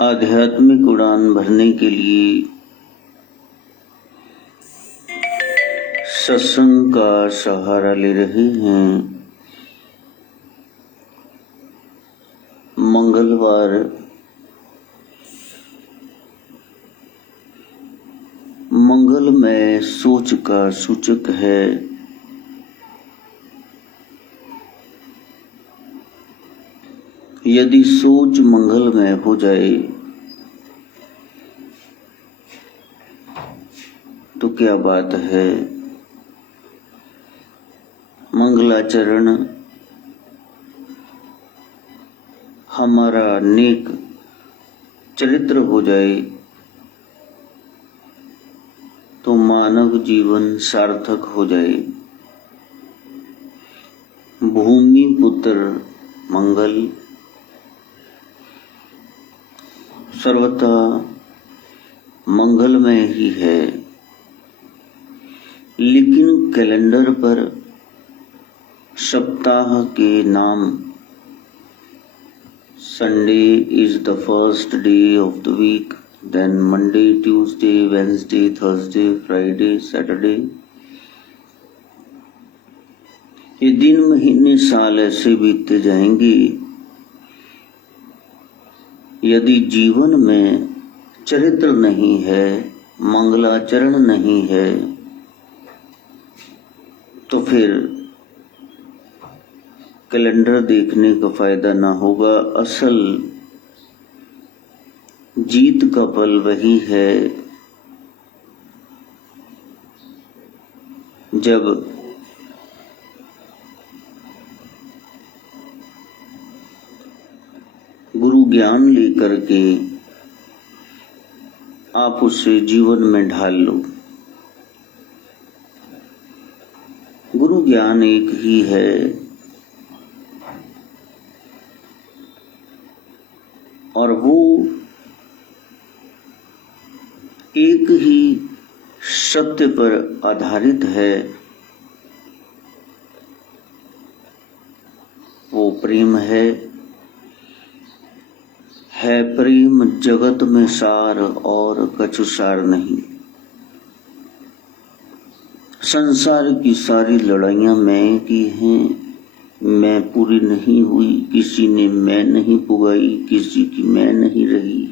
आध्यात्मिक उड़ान भरने के लिए सत्संग का सहारा ले रहे हैं। मंगलवार मंगलमय सोच का सूचक है। यदि सोच मंगलमय हो जाए तो क्या बात है। मंगलाचरण हमारा नेक चरित्र हो जाए तो मानव जीवन सार्थक हो जाए। भूमि पुत्र मंगल सर्वथा मंगलमय ही है, लेकिन कैलेंडर पर सप्ताह के नाम Sunday is the first day of the week, then Monday, Tuesday, Wednesday, Thursday, Friday, Saturday. ये दिन, महीने, साल ऐसे बीतते जाएंगे। यदि जीवन में चरित्र नहीं है, मंगलाचरण नहीं है, तो फिर कैलेंडर देखने का फायदा ना होगा। असल जीत का पल वही है जब गुरु ज्ञान लेकर के आप उसे जीवन में ढाल लो। गुरु ज्ञान एक ही है, और वो एक ही सत्य पर आधारित है। वो प्रेम है प्रेम जगत में सार और कछु सार नहीं। संसार की सारी लड़ाइयां मैं की हैं, मैं पूरी नहीं हुई, किसी ने मैं नहीं पुगाई, किसी की मैं नहीं रही।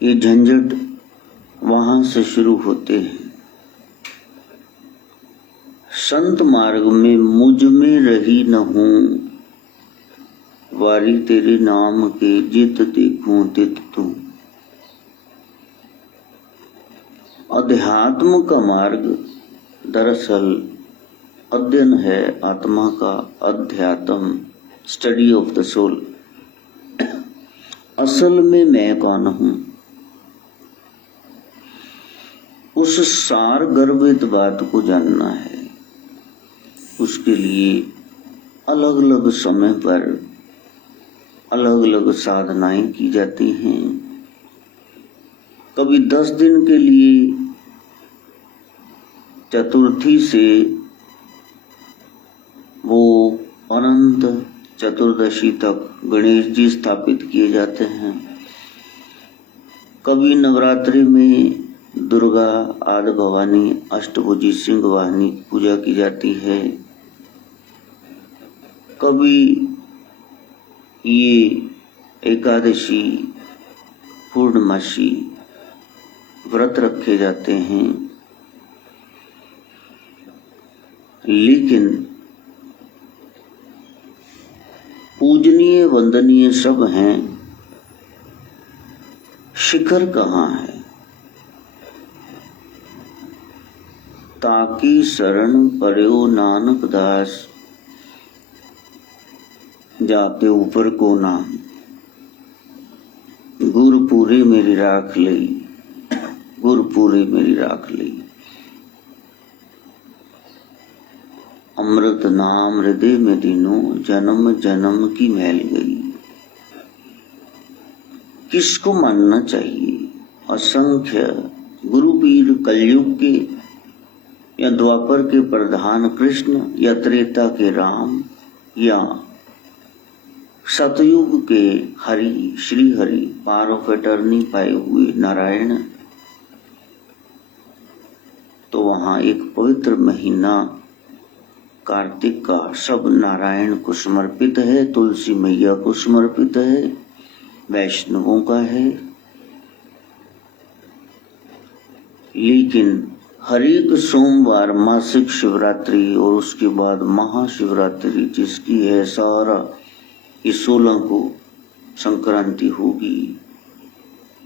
ये झंझट वहां से शुरू होते हैं। संत मार्ग में मुझ में रही न हूं, वारी तेरे नाम के जित देखूं तित तू। अध्यात्म का मार्ग दरअसल अध्ययन है आत्मा का, अध्यात्म, स्टडी ऑफ द सोल। असल में मैं कौन हूं, उस सार गर्भित बात को जानना है। उसके लिए अलग अलग समय पर अलग अलग साधनाएं की जाती हैं। कभी 10 दिन के लिए चतुर्थी से वो अनंत चतुर्दशी तक गणेश जी स्थापित किए जाते हैं। कभी नवरात्रि में दुर्गा, आदि भवानी, अष्टभुजी सिंह वाहिनी पूजा की जाती है। कभी ये एकादशी, पूर्णमासी व्रत रखे जाते हैं। लेकिन पूजनीय वंदनीय सब हैं, शिखर कहाँ है। ताकि शरण पर्यो नानक दास, जाते ऊपर को नाम। गुरपुरी मेरी राख लई, गुरपुरी मेरी राख लई। अमृत नाम हृदय में दीनो, जन्म जन्म की मैल गई। किसको मानना चाहिए। असंख्य गुरुपीर कलयुग के या द्वापर के प्रधान कृष्ण या त्रेता के राम या सतयुग के Hari, Shri Hari, power of attorney पाए हुए नारायण, तो वहां एक पवित्र महीना कार्तिक का सब नारायण को समर्पित है, तुलसी मैया को समर्पित है, वैष्णवों का है। लेकिन हर एक सोमवार मासिक शिवरात्रि और उसके बाद महाशिवरात्रि जिसकी है सारा, इस 16 को संक्रांति होगी,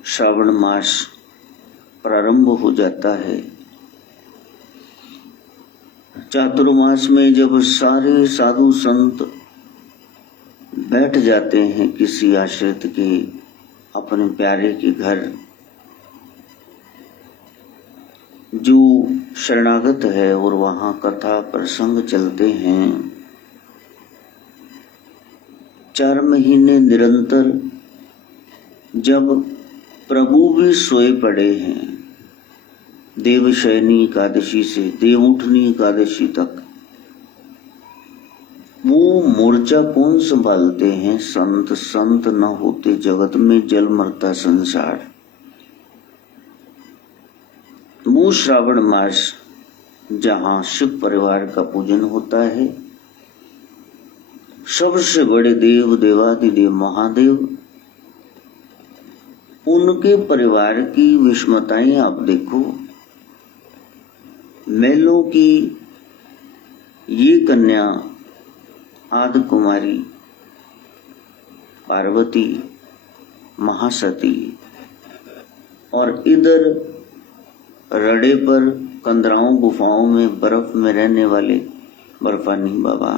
श्रावण मास प्रारंभ हो जाता है। चातुर्मास में जब सारे साधु संत बैठ जाते हैं किसी आश्रित के अपने प्यारे के घर, जो शरणागत है, और वहां कथा प्रसंग चलते हैं 4 महीने निरंतर, जब प्रभु भी सोए पड़े हैं, देवशयनी एकादशी से देवउठनी एकादशी तक, वो मोर्चा कौन संभालते हैं? संत। संत न होते जगत में जल मरता संसार। वो श्रावण मास जहां शिव परिवार का पूजन होता है, सबसे बड़े देव देवादिदेव महादेव, उनके परिवार की विषमताएं आप देखो। मैलों की ये कन्या आदि कुमारी पार्वती महासती, और इधर रड़े पर कंदराओं गुफाओं में बर्फ में रहने वाले बर्फानी बाबा।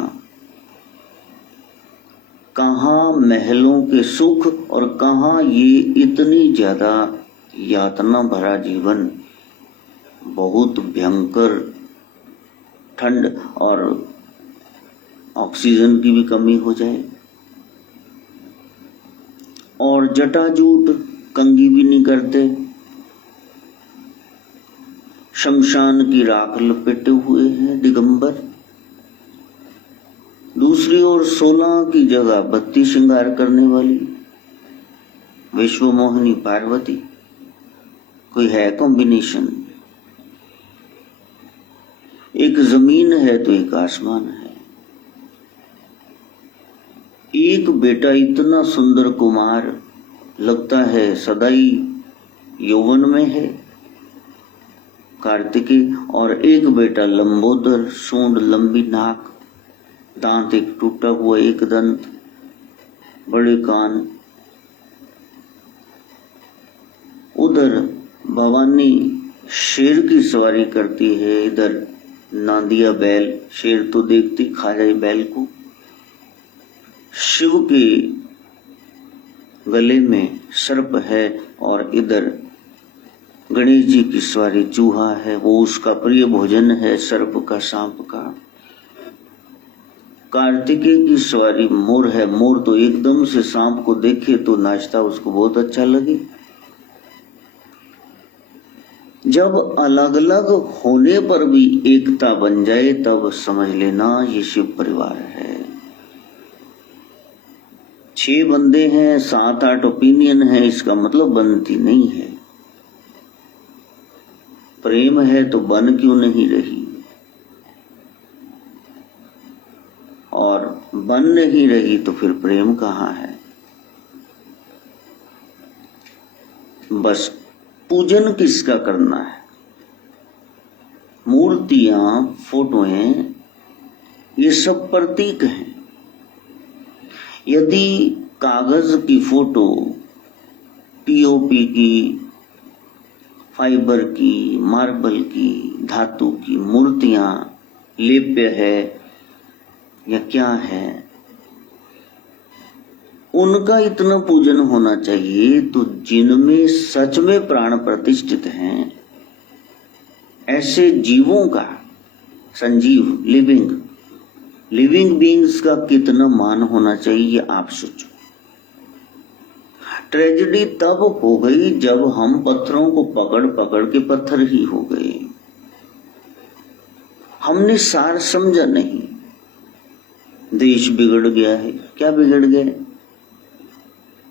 कहाँ महलों के सुख और कहाँ ये इतनी ज्यादा यातना भरा जीवन, बहुत भयंकर ठंड और ऑक्सीजन की भी कमी हो जाए, और जटाजूट कंघी भी नहीं करते, शमशान की राख लपेटे हुए हैं दिगंबर। दूसरी ओर 16 की जगह बत्ती श्रृंगार करने वाली विश्व मोहिनी पार्वती। कोई है कॉम्बिनेशन? एक जमीन है तो एक आसमान है। एक बेटा इतना सुंदर कुमार, लगता है सदाई यौवन में है, कार्तिकेय, और एक बेटा लंबोदर, सूंड लंबी नाक, दांत एक टूटा हुआ एक दंत, बड़े कान। उधर भवानी शेर की सवारी करती है, इधर नांदिया बैल, शेर तो देखती खा जाए बैल को। शिव के गले में सर्प है, और इधर गणेश जी की सवारी चूहा है, वो उसका प्रिय भोजन है सर्प का, सांप का। कार्तिकेय की सवारी मोर है, मोर तो एकदम से सांप को देखे तो नाचता उसको बहुत अच्छा लगे। जब अलग अलग होने पर भी एकता बन जाए तब समझ लेना ये शिव परिवार है। 6 बंदे हैं, 7-8 ओपिनियन है, इसका मतलब बनती नहीं है। प्रेम है तो बन क्यों नहीं रही, और बन नहीं रही तो फिर प्रेम कहाँ है? बस पूजन किसका करना है? मूर्तियां, फोटोएं, ये सब प्रतीक हैं। यदि कागज की फोटो, पीओपी की, फाइबर की, मार्बल की, धातु की मूर्तियां, लेप्य है या क्या है, उनका इतना पूजन होना चाहिए, तो जिनमें सच में प्राण प्रतिष्ठित हैं, ऐसे जीवों का, संजीव लिविंग बीइंग्स का कितना मान होना चाहिए आप सोचो। ट्रेजेडी तब हो गई जब हम पत्थरों को पकड़ पकड़ के पत्थर ही हो गए। हमने सार समझा नहीं। देश बिगड़ गया है। क्या बिगड़ गया?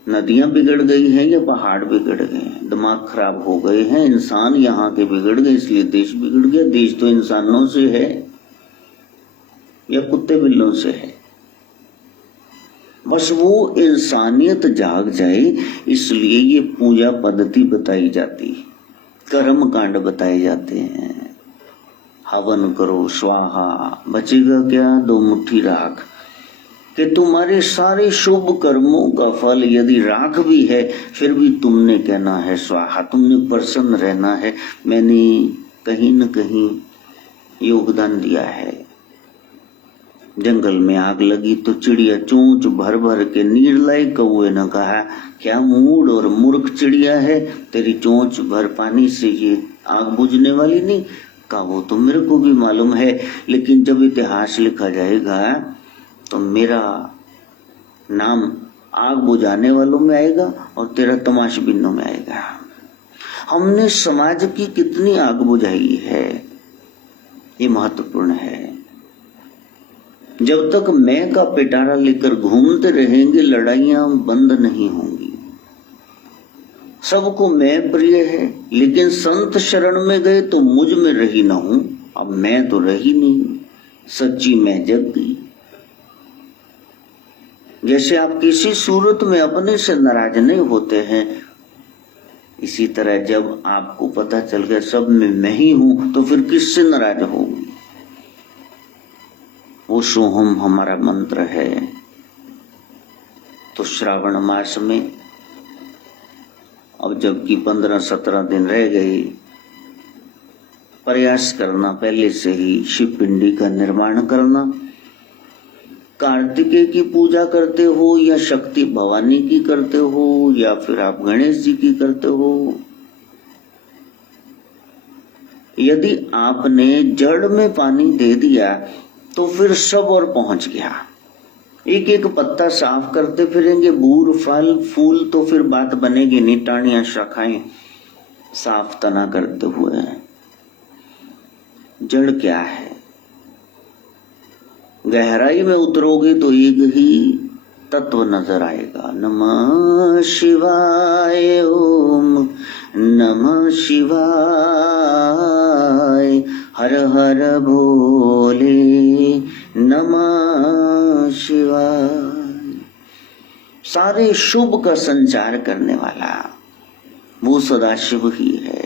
नदियां बिगड़ गई हैं या पहाड़ बिगड़ गए हैं, दिमाग खराब हो गए हैं, इंसान यहाँ के बिगड़ गए इसलिए देश बिगड़ गया। देश तो इंसानों से है या कुत्ते बिल्लों से है। बस वो इंसानियत जाग जाए इसलिए ये पूजा पद्धति बताई जाती है, कर्म कांड बताए जाते हैं। हवन करो स्वाहा, बचेगा क्या 2 मुट्ठी राख। कि तुम्हारे सारे शुभ कर्मों का फल यदि राख भी है फिर भी तुमने कहना है स्वाहा, तुमने प्रसन्न रहना है, मैंने कहीं न कहीं योगदान दिया है। जंगल में आग लगी तो चिड़िया चोंच भर भर के नीर लाई, कौए ने कहा क्या मूड और मूर्ख चिड़िया है, तेरी चोंच भर पानी से ये आग बुझने वाली नहीं। कहा वो तो मेरे को भी मालूम है, लेकिन जब इतिहास लिखा जाएगा तो मेरा नाम आग बुझाने वालों में आएगा और तेरा तमाशबीनों में आएगा। हमने समाज की कितनी आग बुझाई है ये महत्वपूर्ण है। जब तक मैं का पिटारा लेकर घूमते रहेंगे लड़ाइयां बंद नहीं होंगी। सबको मैं प्रिय है, लेकिन संत शरण में गए तो मुझ में रही ना हूं। अब मैं तो रही नहीं, सच्ची मैं जग गई। जैसे आप किसी सूरत में अपने से नाराज नहीं होते हैं, इसी तरह जब आपको पता चल गया सब में मैं ही हूं तो फिर किससे नाराज होगी। वो सोहम हमारा मंत्र है। तो श्रावण मास में अब जबकि 15-17 दिन रह गए, प्रयास करना पहले से ही शिव पिंडी का निर्माण करना। कार्तिकेय की पूजा करते हो या शक्ति भवानी की करते हो या फिर आप गणेश जी की करते हो, यदि आपने जड़ में पानी दे दिया तो फिर सब और पहुंच गया। एक एक पत्ता साफ करते फिरेंगे, बूर फल फूल तो फिर बात बनेगी नहीं, टाणियां शाखाएं साफ तना करते हुए। जड़ क्या है? गहराई में उतरोगे तो एक ही तत्व नजर आएगा। नमः शिवाय, ओम नमः शिवाय, हर हर भोले नमः शिवाय। सारे शुभ का संचार करने वाला वो सदाशिव ही है।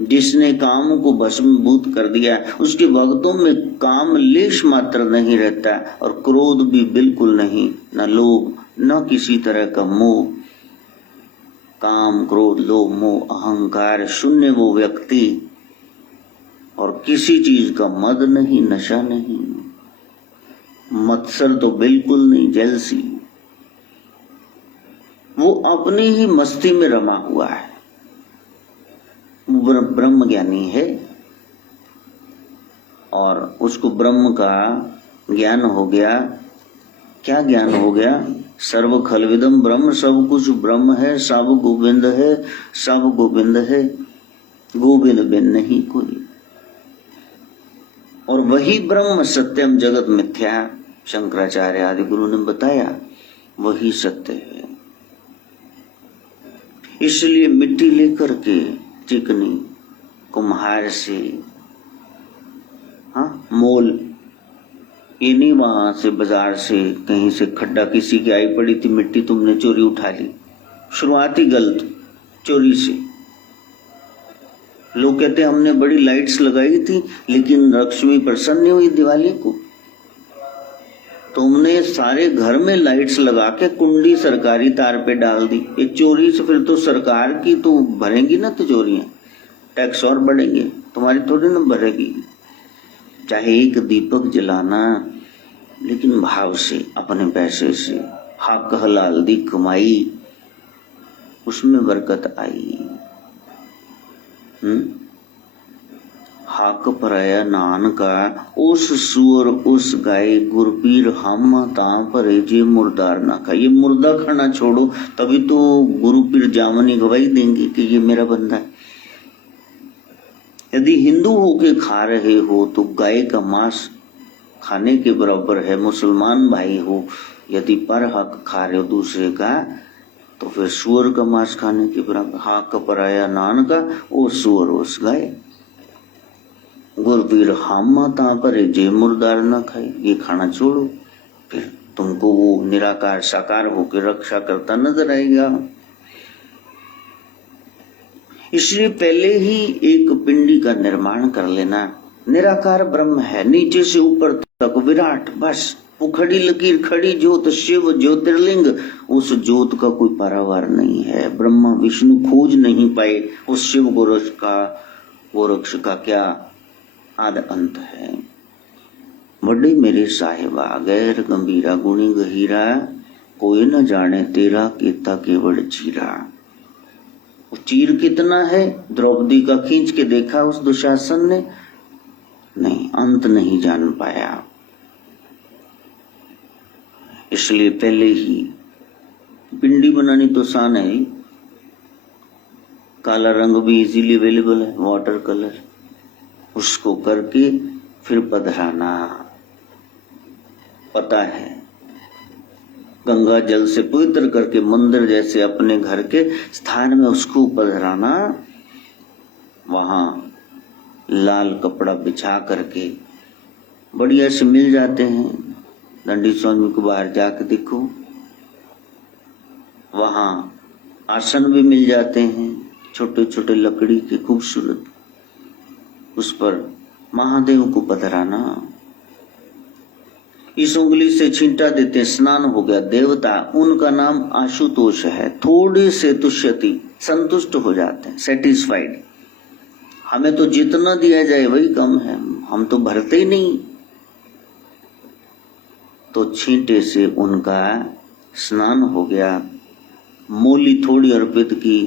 जिसने काम को भस्मीभूत कर दिया उसके भक्तों में काम लेश मात्र नहीं रहता और क्रोध भी बिल्कुल नहीं, न लोभ न किसी तरह का मोह। काम क्रोध लोभ मोह अहंकार शून्य वो व्यक्ति, और किसी चीज का मद नहीं, नशा नहीं, मत्सर तो बिल्कुल नहीं, जेलसी। वो अपनी ही मस्ती में रमा हुआ है, ब्रह्म ज्ञानी है और उसको ब्रह्म का ज्ञान हो गया। क्या ज्ञान हो गया? सर्व खलविदम ब्रह्म, सब कुछ ब्रह्म है, सब गोविंद है, सब गोविंद है, गोविंद बिन नहीं कोई। और वही ब्रह्म सत्यम जगत मिथ्या, शंकराचार्य आदि गुरु ने बताया वही सत्य है। इसलिए मिट्टी लेकर के चिकनी कुम्हार से मोल, ये नहीं वहां से बाजार से कहीं से खड्डा किसी की आई पड़ी थी मिट्टी तुमने चोरी उठा ली, शुरुआत ही गलत, चोरी से। लोग कहते हमने बड़ी लाइट्स लगाई थी लेकिन लक्ष्मी प्रसन्न नहीं हुई दिवाली को। तुमने सारे घर में लाइट्स लगा के कुंडी सरकारी तार पे डाल दी, ये चोरी से फिर तो सरकार की तो भरेंगी ना तिजोरियां, टैक्स और बढ़ेंगे, तुम्हारी थोड़ी ना भरेगी। चाहे एक दीपक जलाना लेकिन भाव से, अपने पैसे से, हक हलाल दी कमाई, उसमें बरकत आई। हक पराया नानका, उस सुअर उस गाय गुरपीर हम तां परे जे मुर्दार ना खा। ये मुर्दा खाना छोड़ो तभी तो गुरुपीर जामनी गवाही देंगे कि ये मेरा बंदा है। यदि हिंदू होके खा रहे हो तो गाय का मांस खाने के बराबर है। मुसलमान भाई हो यदि पर हक खा रहे हो दूसरे का तो फिर सुअर का मांस खाने के बराबर। हक पराया नान का वो सुअर उस गए। गुरपीर हम माता पर जे मुर्दार न खाए, ये खाना छोड़ो, फिर तुमको वो निराकार साकार होकर रक्षा करता नजर आएगा। इसलिए पहले ही एक पिंडी का निर्माण कर लेना। निराकार ब्रह्म है, नीचे से ऊपर तक विराट, बस वो खड़ी लकीर, खड़ी ज्योत, शिव ज्योतिर्लिंग। उस ज्योत का कोई पारावार नहीं है। ब्रह्मा विष्णु खोज नहीं पाए उस शिव गोरक्ष का क्या आद अंत है। बड़े मेरे साहिबा गैर गंभीरा गुणी गहीरा, कोई न जाने तेरा केता केवड़ चीरा। वो चीर कितना है द्रौपदी का खींच के देखा उस दुशासन ने, नहीं, अंत नहीं जान पाया। इसलिए पहले ही पिंडी बनानी तो आसान है। काला रंग भी इजीली अवेलेबल है, वाटर कलर, उसको करके फिर पधराना। पता है गंगा जल से पवित्र करके मंदिर जैसे अपने घर के स्थान में उसको पधराना। वहां लाल कपड़ा बिछा करके बढ़िया से मिल जाते हैं। दंडी स्वामी को बाहर जाके देखो, वहां आसन भी मिल जाते हैं छोटे छोटे लकड़ी के खूबसूरत, उस पर महादेव को पधराना। इस उंगली से छींटा देते, स्नान हो गया। देवता, उनका नाम आशुतोष है, थोड़े से तुष्यति, संतुष्ट हो जाते हैं, सेटिस्फाइड। हमें तो जितना दिया जाए वही कम है, हम तो भरते ही नहीं। तो छींटे से उनका स्नान हो गया, मूली थोड़ी अर्पित की,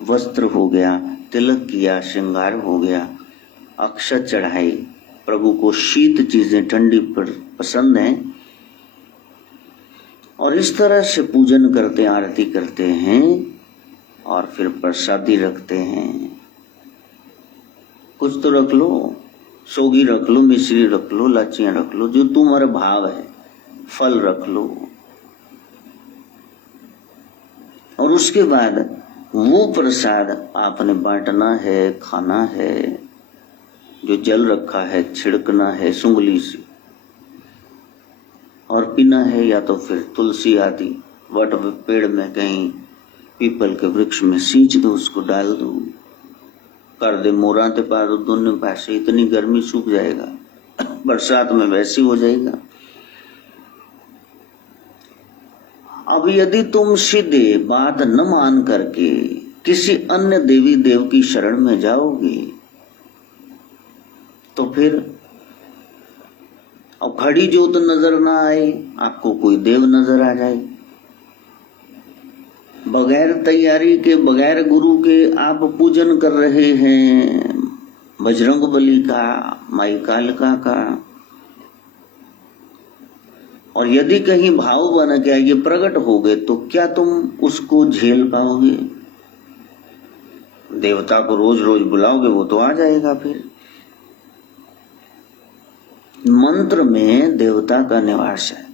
वस्त्र हो गया, तिलक किया, श्रृंगार हो गया, अक्षत चढ़ाई। प्रभु को शीत चीजें ठंडी पर पसंद है, और इस तरह से पूजन करते, आरती करते हैं, और फिर प्रसादी रखते हैं। कुछ तो रख लो, सोगी रख लो, मिश्री रख लो, लाचियां रख लो, जो तुम्हारा भाव है, फल रख लो। और उसके बाद वो प्रसाद आपने बांटना है, खाना है। जो जल रखा है छिड़कना है सुंगली से, और पीना है या तो फिर तुलसी आदि वट पेड़ में, कहीं पीपल के वृक्ष में सींच दो, उसको डाल दो, कर दे मोराते पा दो, दोनों पासे। इतनी गर्मी सूख जाएगा, बरसात में वैसी हो जाएगा। अब यदि तुम सीधे बात न मान करके किसी अन्य देवी देव की शरण में जाओगे तो फिर अब खड़ी ज्योत नजर ना आए, आपको कोई देव नजर आ जाए। बगैर तैयारी के, बगैर गुरु के आप पूजन कर रहे हैं बजरंग बली का, माई कालिका का, और यदि कहीं भाव बन गया, ये प्रकट हो गए, तो क्या तुम उसको झेल पाओगे? देवता को रोज रोज बुलाओगे, वो तो आ जाएगा। फिर मंत्र में देवता का निवास है।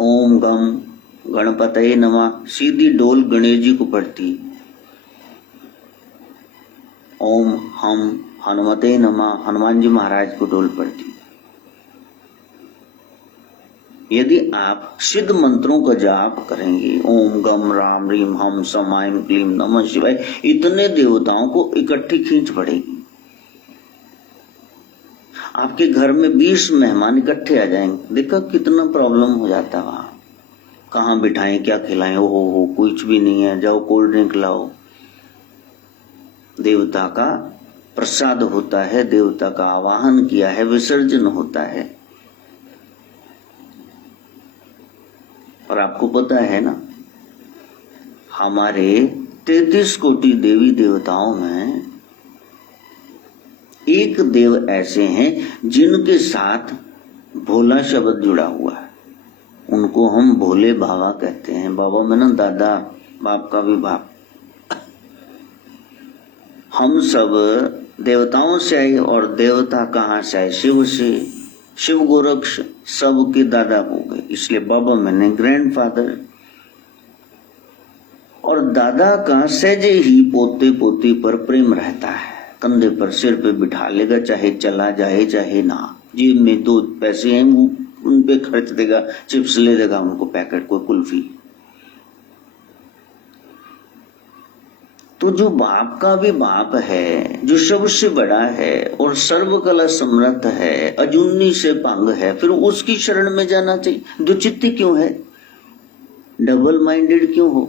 ओम गम गणपतये नमः, सीधी डोल गणेश जी को पड़ती। ओम हम हनुमते नमः, हनुमान जी महाराज को डोल पड़ती। यदि आप सिद्ध मंत्रों का जाप करेंगे, ओम गम राम रीम हम सम आइम क्लीम नमः शिवाय, इतने देवताओं को इकट्ठी खींच पड़ेगी। आपके घर में 20 मेहमान इकट्ठे आ जाएंगे, देखो कितना प्रॉब्लम हो जाता है। वहां कहाँ बिठाएं, क्या खिलाएं, हो कुछ भी नहीं है, जाओ कोल्ड ड्रिंक लाओ। देवता का प्रसाद होता है, देवता का आवाहन किया है, विसर्जन होता है। और आपको पता है ना, हमारे 33 कोटि देवी देवताओं में एक देव ऐसे हैं जिनके साथ भोला शब्द जुड़ा हुआ है। उनको हम भोले बाबा कहते हैं। बाबा में ना दादा, बाप का भी बाप। हम सब देवताओं से आए, और देवता कहाँ से आए? शिव से। शिव गोरक्ष सबके दादा हो गए, इसलिए बाबा मैंने ग्रैंडफादर। और दादा का सहजे ही पोते पोती पर प्रेम रहता है, कंधे पर सिर पे बिठा लेगा, चाहे चला जाए चाहे ना। जेब में 2 पैसे हैं वो उन पे खर्च देगा, चिप्स ले देगा उनको पैकेट, कोई कुल्फी। तो जो बाप का भी बाप है, जो सबसे बड़ा है और सर्वकला समर्थ है, अजूनी से पांग है, फिर उसकी शरण में जाना चाहिए। दुचित्ती क्यों है, डबल माइंडेड क्यों हो?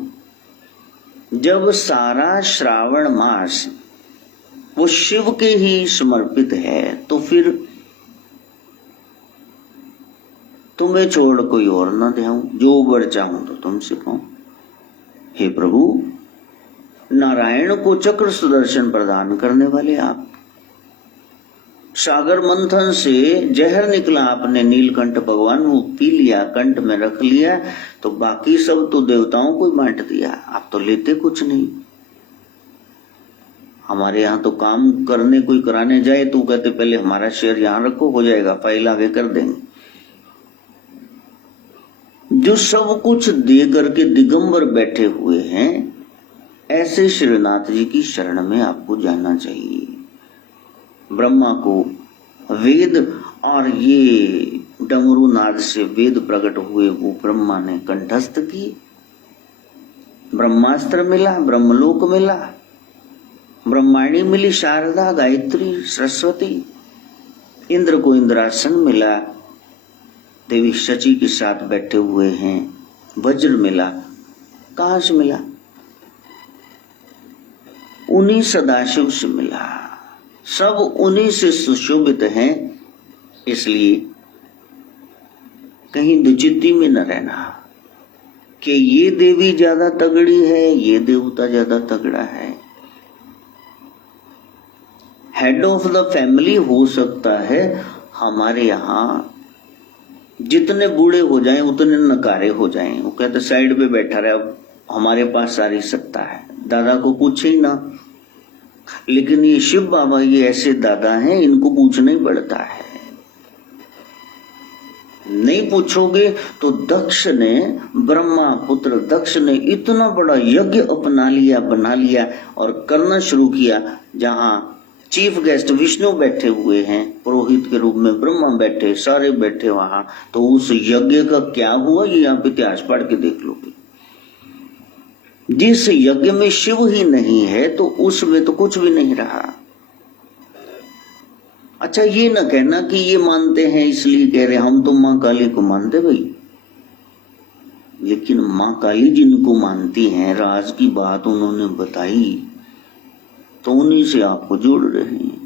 जब सारा श्रावण मास वो शिव के ही समर्पित है तो फिर तुम्हें छोड़ कोई और ना ध्याऊं, जो वर चाहूं तो तुमसे कहूं। हे प्रभु, नारायण को चक्र सुदर्शन प्रदान करने वाले आप, सागर मंथन से जहर निकला, आपने नीलकंठ भगवान वो पी लिया, कंठ में रख लिया, तो बाकी सब तो देवताओं को बांट दिया, आप तो लेते कुछ नहीं। हमारे यहाँ तो काम करने कोई कराने जाए तो कहते पहले हमारा शेयर यहाँ रखो, हो जाएगा, फाइल आगे कर देंगे। जो सब कुछ दे करके दिगंबर बैठे हुए हैं, ऐसे श्रीनाथ जी की शरण में आपको जाना चाहिए। ब्रह्मा को वेद और ये डमरू नाद से वेद प्रकट हुए, वो ब्रह्मा ने कंठस्थ किए, ब्रह्मास्त्र मिला, ब्रह्मलोक मिला, ब्रह्माणी मिली, शारदा, गायत्री, सरस्वती। इंद्र को इंद्रासन मिला, देवी शची के साथ बैठे हुए हैं, वज्र मिला, कहां से मिला? उन्हीं सदाशिव से मिला, सब उन्हीं से सुशोभित हैं। इसलिए कहीं दुचित्ती में न रहना कि ये देवी ज्यादा तगड़ी है, ये देवता ज्यादा तगड़ा है। हेड ऑफ द फैमिली हो सकता है हमारे यहाँ जितने बूढ़े हो जाएं उतने नकारे हो जाएं, वो कहते साइड पे बैठा रहे, अब हमारे पास सारी सत्ता है, दादा को पूछे ही ना। लेकिन ये शिव बाबा ये ऐसे दादा हैं, इनको पूछना ही पड़ता है। नहीं पूछोगे तो दक्ष ने, ब्रह्मा पुत्र दक्ष ने इतना बड़ा यज्ञ अपना लिया, बना लिया और करना शुरू किया, जहां चीफ गेस्ट विष्णु बैठे हुए हैं, पुरोहित के रूप में ब्रह्मा बैठे, सारे बैठे वहां, तो उस यज्ञ का क्या हुआ ये आप इतिहास पढ़ के देख लोगे। जिस यज्ञ में शिव ही नहीं है तो उसमें तो कुछ भी नहीं रहा। अच्छा, ये ना कहना कि ये मानते हैं इसलिए कह रहे, हम तो मां काली को मानते भाई, लेकिन मां काली जिनको मानती हैं, राज की बात उन्होंने बताई, तो उन्हीं से आपको जोड़ रहे हैं।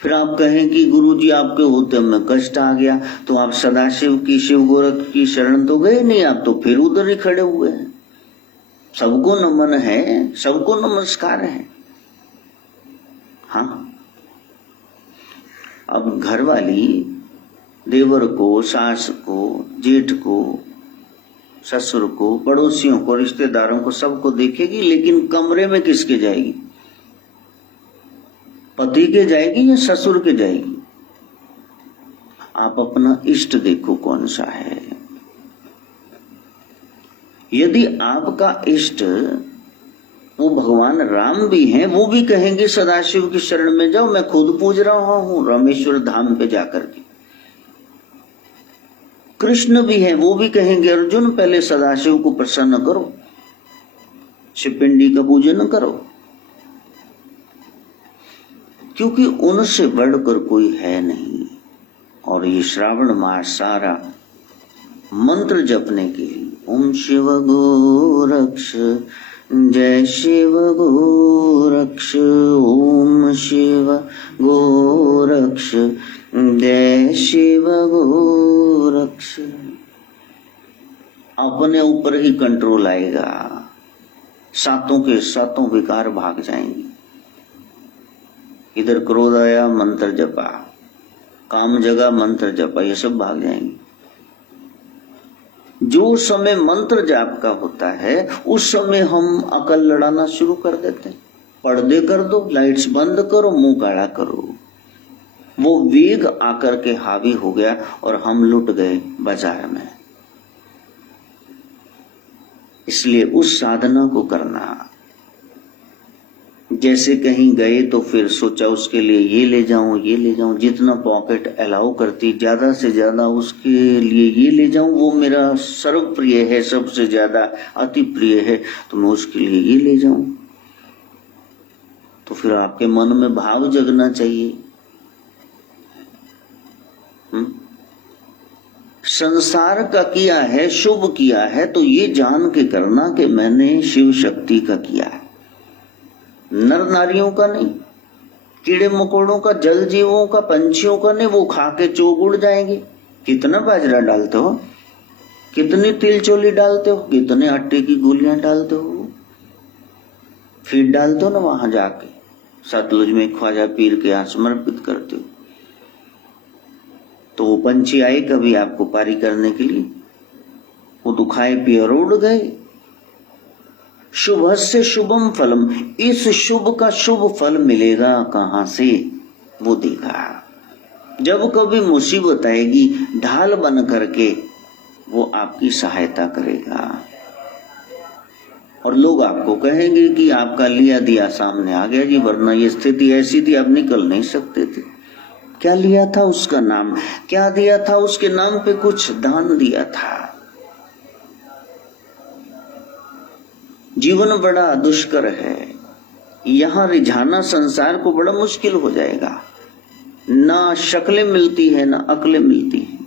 फिर आप कहें कि गुरुजी आपके होते हमें कष्ट आ गया, तो आप सदाशिव की, शिव गोरख की शरण तो गए नहीं, आप तो फिर उधर ही खड़े हुए हैं। सबको नमन है, सबको नमस्कार है। हाँ, अब घर वाली देवर को, सास को, जेठ को, ससुर को, पड़ोसियों को, रिश्तेदारों को, सबको देखेगी, लेकिन कमरे में किसके जाएगी? पति के जाएगी या ससुर के जाएगी? आप अपना इष्ट देखो कौन सा है। यदि आपका इष्ट वो भगवान राम भी हैं, वो भी कहेंगे सदाशिव की शरण में जाओ, मैं खुद पूज रहा हूं रामेश्वर धाम पे जाकर के। कृष्ण भी है, वो भी कहेंगे अर्जुन पहले सदाशिव को प्रसन्न करो, शिवपिंडी का पूजन करो, क्योंकि उनसे बढ़कर कोई है नहीं। और ये श्रावण मास सारा मंत्र जपने के लिए, ओम शिव गोरक्ष जय शिव गोरक्ष, ओम शिव गोरक्ष जय शिव गोरक्ष। अपने ऊपर ही कंट्रोल आएगा, सातों के सातों विकार भाग जाएंगे। इधर क्रोध आया, मंत्र जपा, काम जगा, मंत्र जपा, ये सब भाग जाएंगे। जो समय मंत्र जाप का होता है उस समय हम अकल लड़ाना शुरू कर देते हैं। पर्दे कर दो, लाइट्स बंद करो, मुंह काला करो, वो वेग आकर के हावी हो गया और हम लुट गए बाजार में। इसलिए उस साधना को करना, जैसे कहीं गए तो फिर सोचा उसके लिए ये ले जाऊं, ये ले जाऊं, जितना पॉकेट अलाउ करती ज्यादा से ज्यादा उसके लिए ये ले जाऊं, वो मेरा सर्व प्रिय है, सबसे ज्यादा अति प्रिय है, तो मैं उसके लिए ये ले जाऊं। तो फिर आपके मन में भाव जगना चाहिए। संसार का किया है, शुभ किया है, तो ये जान के करना कि मैंने शिव शक्ति का किया है, नर नारियों का नहीं, कीड़े मकोड़ों का, जल जीवों का, पंछियों का नहीं। वो खा के चोग उड़ जाएंगे। कितना बाजरा डालते हो, कितनी तिल चोली डालते हो, कितने आटे की गोलियां डालते हो, फीड डालते हो ना वहां जाके सतलुज में ख्वाजा पीर के यहाँ समर्पित करते हो। तो वो पंछी आए कभी आपको पारी करने के लिए, वो तो खाए पिए और उड़ गए। शुभस्य शुभम फलम, इस शुभ का शुभ फल मिलेगा कहां से, वो देखा। जब कभी मुसीबत आएगी ढाल बन करके वो आपकी सहायता करेगा और लोग आपको कहेंगे कि आपका लिया दिया सामने आ गया जी, वरना ये स्थिति ऐसी थी आप निकल नहीं सकते थे। क्या लिया था, उसका नाम क्या दिया था, उसके नाम पे कुछ दान दिया था। जीवन बड़ा दुष्कर है, यहाँ रिझाना संसार को बड़ा मुश्किल हो जाएगा। ना शक्लें मिलती है ना अकलें मिलती है।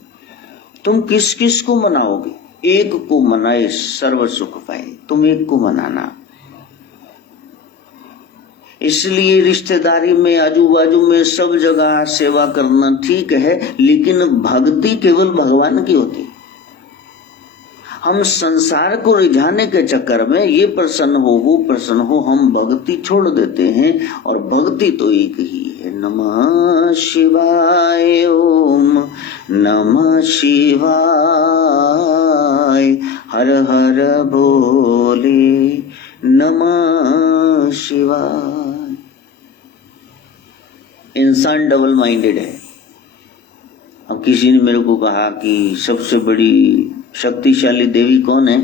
तुम किस किस को मनाओगे, एक को मनाए सर्व सुख पाए, तुम एक को मनाना। इसलिए रिश्तेदारी में, आजू बाजू में, सब जगह सेवा करना ठीक है, लेकिन भक्ति केवल भगवान की होती है। हम संसार को रिझाने के चक्कर में ये प्रसन्न हो वो प्रसन्न हो, हम भक्ति छोड़ देते हैं। और भक्ति तो एक ही है, नमः शिवाय, ओम नमः शिवाय, हर हर भोले नमः शिवाय। इंसान डबल माइंडेड है। अब किसी ने मेरे को कहा कि सबसे बड़ी शक्तिशाली देवी कौन है,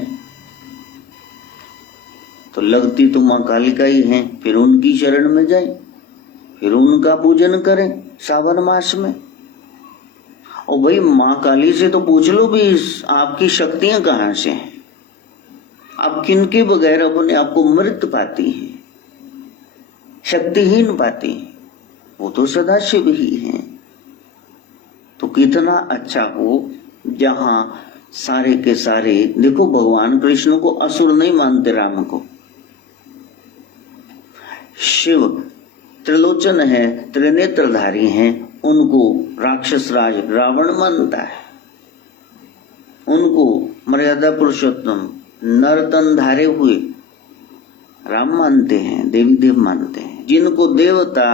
तो लगती तो माँ कालिका ही है। फिर उनकी शरण में जाए, फिर उनका पूजन करें सावन मास में। और भाई माँ काली से तो पूछ लो भी आपकी शक्तियां कहाँ से हैं, आप किनके बगैर अपने आपको मृत पाती हैं, शक्तिहीन पाती हैं। वो तो सदाशिव ही हैं। तो कितना अच्छा हो जहां सारे के सारे, देखो भगवान कृष्ण को असुर नहीं मानते, राम को। शिव त्रिलोचन है, त्रिनेत्रधारी हैं, उनको राक्षस राज रावण मानता है। उनको मर्यादा पुरुषोत्तम नर्तन धारे हुए राम मानते हैं, देवी देव मानते हैं। जिनको देवता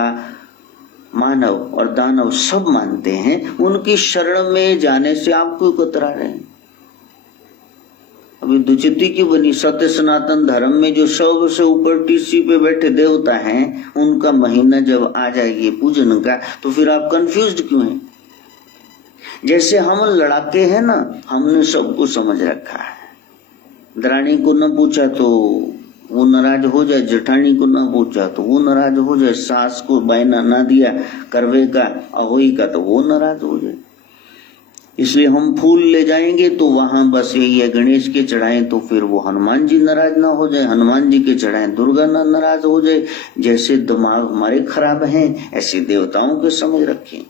मानव और दानव सब मानते हैं, उनकी शरण में जाने से आप क्यों कतरा रहे हैं। अभी दुचित्ती की बनी सत्य सनातन धर्म में जो सबसे ऊपर टीसी पे बैठे देवता हैं, उनका महीना जब आ जाएगी पूजन का, तो फिर आप कंफ्यूज्ड क्यों हैं। जैसे हम लड़ाके हैं ना, हमने सबको समझ रखा है। दरानी को न पूछा तो वो नाराज हो जाए, जेठानी को ना पूछा तो वो नाराज हो जाए, सास को बायना ना दिया करवे का अहोई का तो वो नाराज हो जाए। इसलिए हम फूल ले जाएंगे तो वहां बस यही है, गणेश के चढ़ाएं तो फिर वो हनुमान जी नाराज ना हो जाए, हनुमान जी के चढ़ाएं दुर्गा ना नाराज हो जाए। जैसे दिमाग हमारे खराब हैं, ऐसे देवताओं के समझ रखें।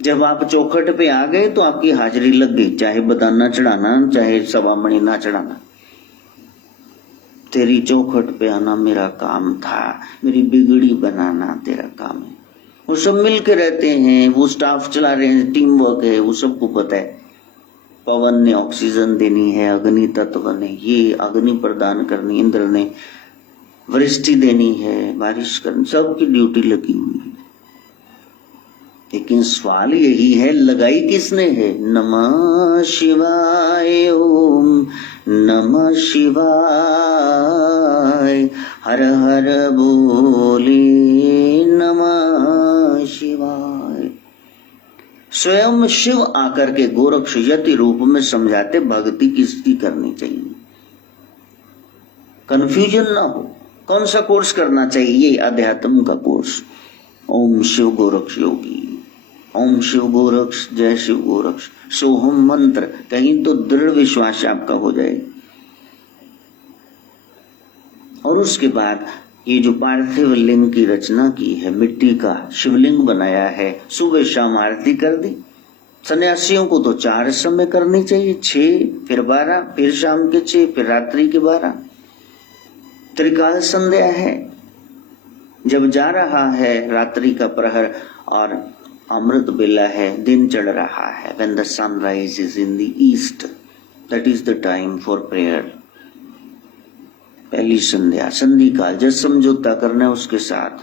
जब आप चौखट पे आ गए तो आपकी हाजिरी लग गई, चाहे बदाना चढ़ाना चाहे सवामणि ना चढ़ाना। तेरी चौखट पे आना मेरा काम था, मेरी बिगड़ी बनाना तेरा काम है। वो सब मिल के रहते हैं, वो स्टाफ चला रहे हैं, टीम वर्क है, वो सबको पता है। पवन ने ऑक्सीजन देनी है, अग्नि तत्व ने ये अग्नि प्रदान करनी, इंद्र ने वृष्टि देनी है, बारिश करनी, सबकी ड्यूटी लगी हुई है। लेकिन सवाल यही है, लगाई किसने है। नमः शिवाय, ओम नमः शिवाय, हर हर बोले नमः शिवाय। शिवाय। स्वयं शिव आकर के गोरक्ष यति रूप में समझाते भक्ति किसकी करनी चाहिए, कंफ्यूजन ना हो। कौन सा कोर्स करना चाहिए? ये अध्यात्म का कोर्स। ओम शिव गोरक्ष योगी, ओम शिव गोरक्ष, जय शिव गोरक्ष, सोहम मंत्र कहीं तो दृढ़ विश्वास आपका हो जाए। और उसके बाद ये जो पार्थिव लिंग की रचना की है, मिट्टी का शिवलिंग बनाया है, सुबह शाम आरती कर दी। सन्यासियों को तो 4 समय करनी चाहिए, 6 फिर 12 फिर शाम के 6 फिर रात्रि के 12। त्रिकाल संध्या है, जब जा रहा है रात्रि का प्रहर और अमृत बेला है, दिन चढ़ रहा है। When the sunrise is in the east, that is the time for prayer। पहली संध्या, संधि काल, जब समझौता करना है उसके साथ।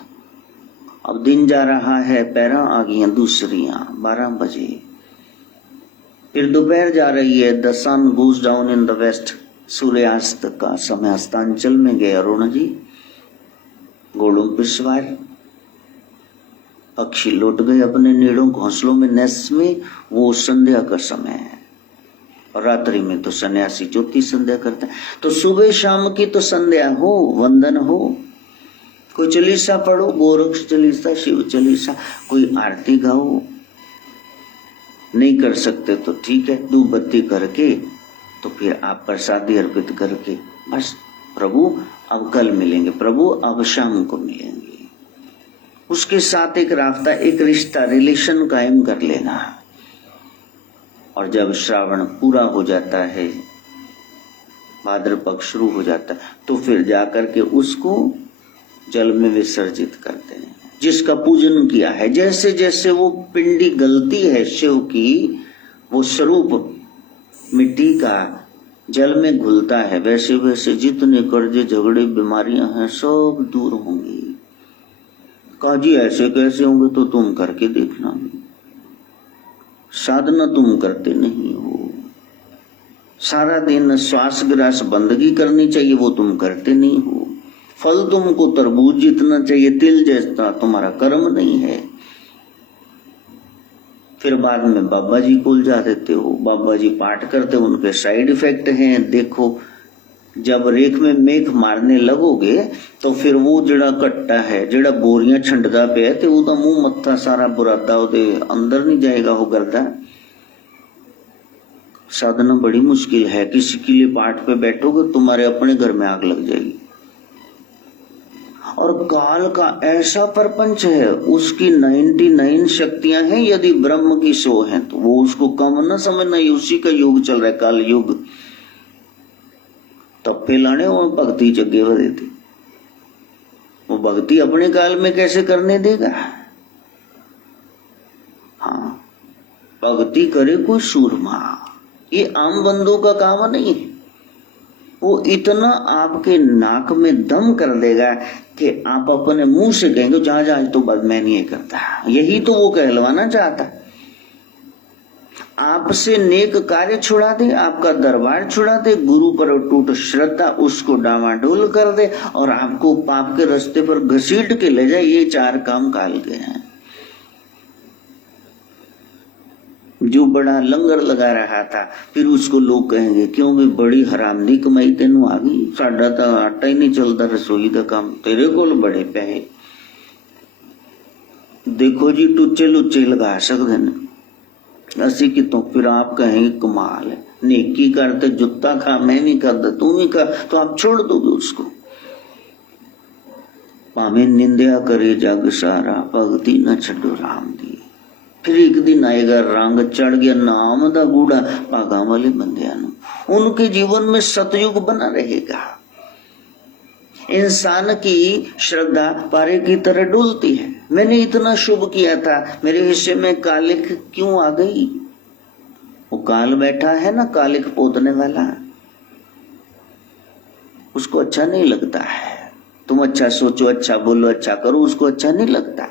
अब दिन जा रहा है, पैरा आ गई दूसरियां 12 बजे। फिर दोपहर जा रही है, the sun goes down in the west, सूर्यास्त का समय। अस्तांचल में गए अरुण जी, घोड़ों पर सवार, पक्षी लौट गए अपने नीड़ों घोंसलों में, नेस्ट में। वो संध्या का समय है। और रात्रि में तो सन्यासी ज्योति संध्या करते हैं। तो सुबह शाम की तो संध्या हो, वंदन हो, कोई चालीसा पढ़ो, गोरक्ष चालीसा, शिव चालीसा, कोई आरती गाओ। नहीं कर सकते तो ठीक है, धूप बत्ती करके तो फिर आप प्रसादी अर्पित करके बस, प्रभु अब कल मिलेंगे, प्रभु अब शाम को मिलेंगे। उसके साथ एक रास्ता, एक रिश्ता, रिलेशन कायम कर लेना। और जब श्रावण पूरा हो जाता है, भाद्रपद शुरू हो जाता है, तो फिर जाकर के उसको जल में विसर्जित करते हैं, जिसका पूजन किया है। जैसे जैसे वो पिंडी गलती है शिव की, वो स्वरूप मिट्टी का जल में घुलता है, वैसे वैसे जितने कर्जे झगड़े बीमारियां हैं सब दूर होंगी। काजी ऐसे कैसे होंगे? तो तुम करके देखना। साधना तुम करते नहीं हो। सारा दिन श्वास ग्रास बंदगी करनी चाहिए, वो तुम करते नहीं हो। फल तुमको तरबूज जितना चाहिए, तिल जैसा तुम्हारा कर्म नहीं है। फिर बाद में बाबा जी को उलझा देते हो। बाबा जी पाठ करते, उनके साइड इफेक्ट हैं। देखो, जब रेख में मेघ मारने लगोगे तो फिर वो जड़ा कट्टा है, जड़ा बोरियां छंडदा पे ते उदा मुंह मत्था सारा बुरादा उदे अंदर नहीं जाएगा हो गर्दा। साधना बड़ी मुश्किल है। किसी के लिए पाठ पे बैठोगे, तुम्हारे अपने घर में आग लग जाएगी। और काल का ऐसा परपंच है, उसकी 99 शक्तियां हैं। यदि ब्रह्म की 100 है तो वो उसको कम न समझना, उसी का युग चल रहा है, काल युग। तब फैलाने और भक्ति जगे हुए देती, वो भक्ति अपने काल में कैसे करने देगा? हाँ, भक्ति करे कोई सूरमा, ये आम बंदों का काम नहीं है। वो इतना आपके नाक में दम कर देगा कि आप अपने मुंह से कहेंगे जहां जहां तो बस मैं नहीं करता। यही तो वो कहलवाना चाहता। आपसे नेक कार्य छुड़ा दे, आपका दरबार छुड़ा दे, गुरु पर टूट श्रद्धा उसको डामाडोल कर दे और आपको पाप के रास्ते पर घसीट के ले जाए। ये 4 काम काल के हैं। जो बड़ा लंगर लगा रहा था, फिर उसको लोग कहेंगे क्यों भी बड़ी हरामदी कमाई तेनू आ गई, साडा तो आटा ही नहीं चलता रसोई का काम, तेरे कोल बड़े पैसे। देखो जी, टुच्चे लुच्चे लगा सकते हैं असी कितों। फिर आप कहेंगे कमाल है, नेकी करते जुत्ता खा, मैं नहीं करता तू नहीं कर, तो आप छोड़ दोगे उसको। भावे निंदा करे जग सारा, भगती न छड़ो राम दी। फिर एक दिन आएगा, रंग चढ़ गया नाम दा गूढ़ा भागा वाले बंदियां नूं, उनके जीवन में सतयुग बना रहेगा। इंसान की श्रद्धा पारे की तरह डुलती है। मैंने इतना शुभ किया था, मेरे हिस्से में कालिक क्यों आ गई? वो काल बैठा है ना, कालिक पोतने वाला, उसको अच्छा नहीं लगता है। तुम अच्छा सोचो, अच्छा बोलो, अच्छा करो, उसको अच्छा नहीं लगता।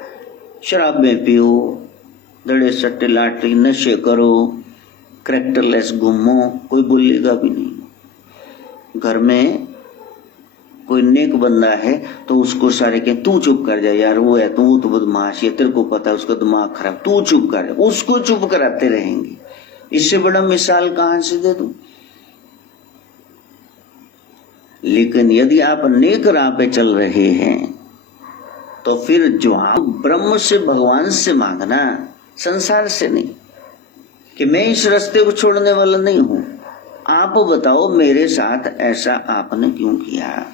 शराबें पियो, दड़े सट्टे लाटरी नशे करो, कैरेक्टरलेस घूमो, कोई बोलेगा भी नहीं। घर में कोई नेक बंदा है तो उसको सारे कहें तू चुप कर जा यार, वो है तो वो तो बदमाश है, तेरे को पता है उसका दिमाग खराब, तू चुप कर जा, उसको चुप कराते रहेंगे। इससे बड़ा मिसाल कहां से दे दूं। लेकिन यदि आप नेक राह पे चल रहे हैं तो फिर जो आप ब्रह्म से, भगवान से मांगना, संसार से नहीं, कि मैं इस रास्ते को छोड़ने वाला नहीं हूं, आप बताओ मेरे साथ ऐसा आपने क्यों किया।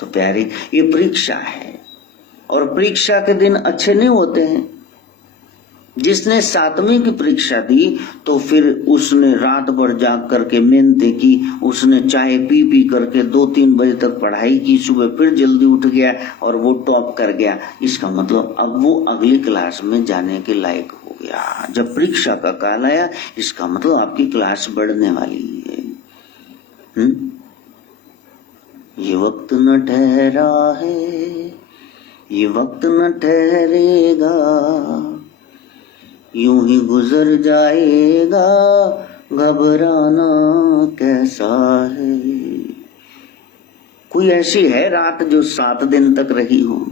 तो प्यारे, ये परीक्षा है और परीक्षा के दिन अच्छे नहीं होते हैं। जिसने 7वीं की परीक्षा दी तो फिर उसने रात भर जाग करके मेहनतें की, उसने चाय पी पी करके 2-3 बजे तक पढ़ाई की, सुबह फिर जल्दी उठ गया और वो टॉप कर गया। इसका मतलब अब वो अगली क्लास में जाने के लायक हो गया। जब परीक्षा का काल आया, इसका मतलब आपकी क्लास बढ़ने वाली है। ये वक्त न ठहरा है, ये वक्त न ठहरेगा, यूं ही गुजर जाएगा, घबराना कैसा है। कोई ऐसी है रात जो 7 दिन तक रही हो?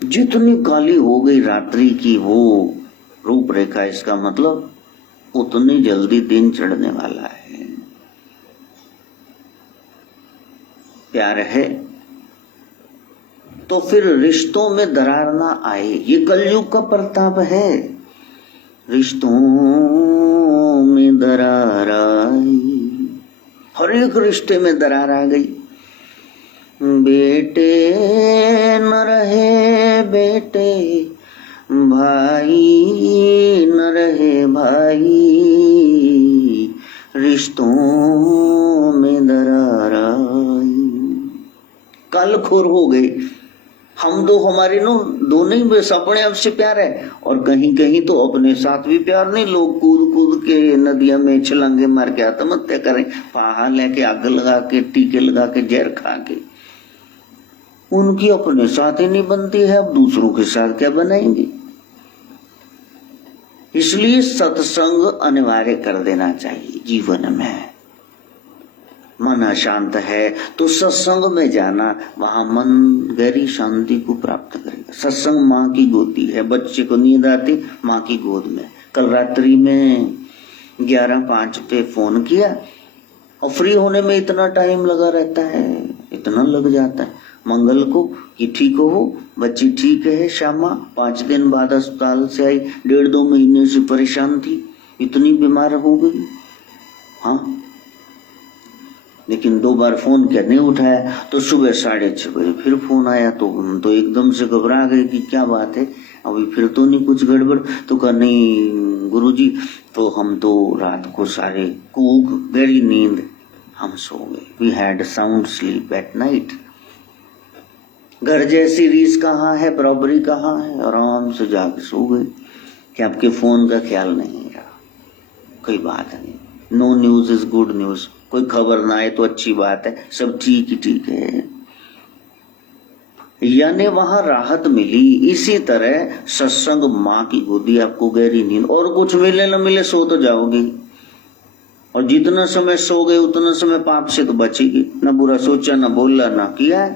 जितनी काली हो गई रात्रि की वो रूपरेखा, इसका मतलब उतनी जल्दी दिन चढ़ने वाला है। प्यार है तो फिर रिश्तों में दरार ना आए, ये कलयुग का प्रताप है। रिश्तों में दरार आई, हर एक रिश्ते में दरार आ गई। बेटे न रहे बेटे, भाई न रहे भाई, रिश्तों में दरार आई। कल खोर हो गए, हम दो हमारे नो दोनों ही बस अपने आप से प्यार है, और कहीं कहीं तो अपने साथ भी प्यार नहीं। लोग कूद कूद के नदियों में छलांगे मार के आत्महत्या करें, फाहा लेके आग लगा के, टीके लगा के, जहर खा के। उनकी अपने साथ ही नहीं बनती है, अब दूसरों के साथ क्या बनाएंगे। इसलिए सत्संग अनिवार्य कर देना चाहिए जीवन में। मन अशांत है तो सत्संग में जाना, वहां मन गहरी शांति को प्राप्त करेगा। सत्संग माँ की गोदी है, बच्चे को नींद आती माँ की गोद में। कल रात्रि में 11:05 पे फोन किया और फ्री होने में इतना टाइम लगा रहता है, इतना लग जाता है। मंगल को कि ठीक हो, बच्ची ठीक है, श्यामा 5 दिन बाद अस्पताल से आई, 1.5-2 महीने से परेशान थी, इतनी बीमार हो गई। हाँ, लेकिन 2 बार फोन किया, नहीं उठाया। तो सुबह 6:30 बजे फिर फोन आया तो हम तो एकदम से घबरा गए कि क्या बात है, अभी फिर तो नहीं कुछ गड़बड़। तो कहा नहीं गुरुजी, तो हम तो रात को सारे कूक गहरी नींद, हम सो गए। We had sound sleep at night. घर जैसी रीस कहाँ है, बराबरी कहाँ है, आराम से जाके सो गए कि आपके फोन का ख्याल नहीं रहा। कोई बात नहीं, no news is good news. कोई खबर ना आए तो अच्छी बात है, सब ठीक ही ठीक है। यानी वहां राहत मिली। इसी तरह सत्संग माँ की गोदी, आपको गहरी नींद, और कुछ मिले न मिले सो तो जाओगे, और जितना समय सो गए उतना समय पाप से तो बचेगी। न बुरा सोचा, न बोला, न किया।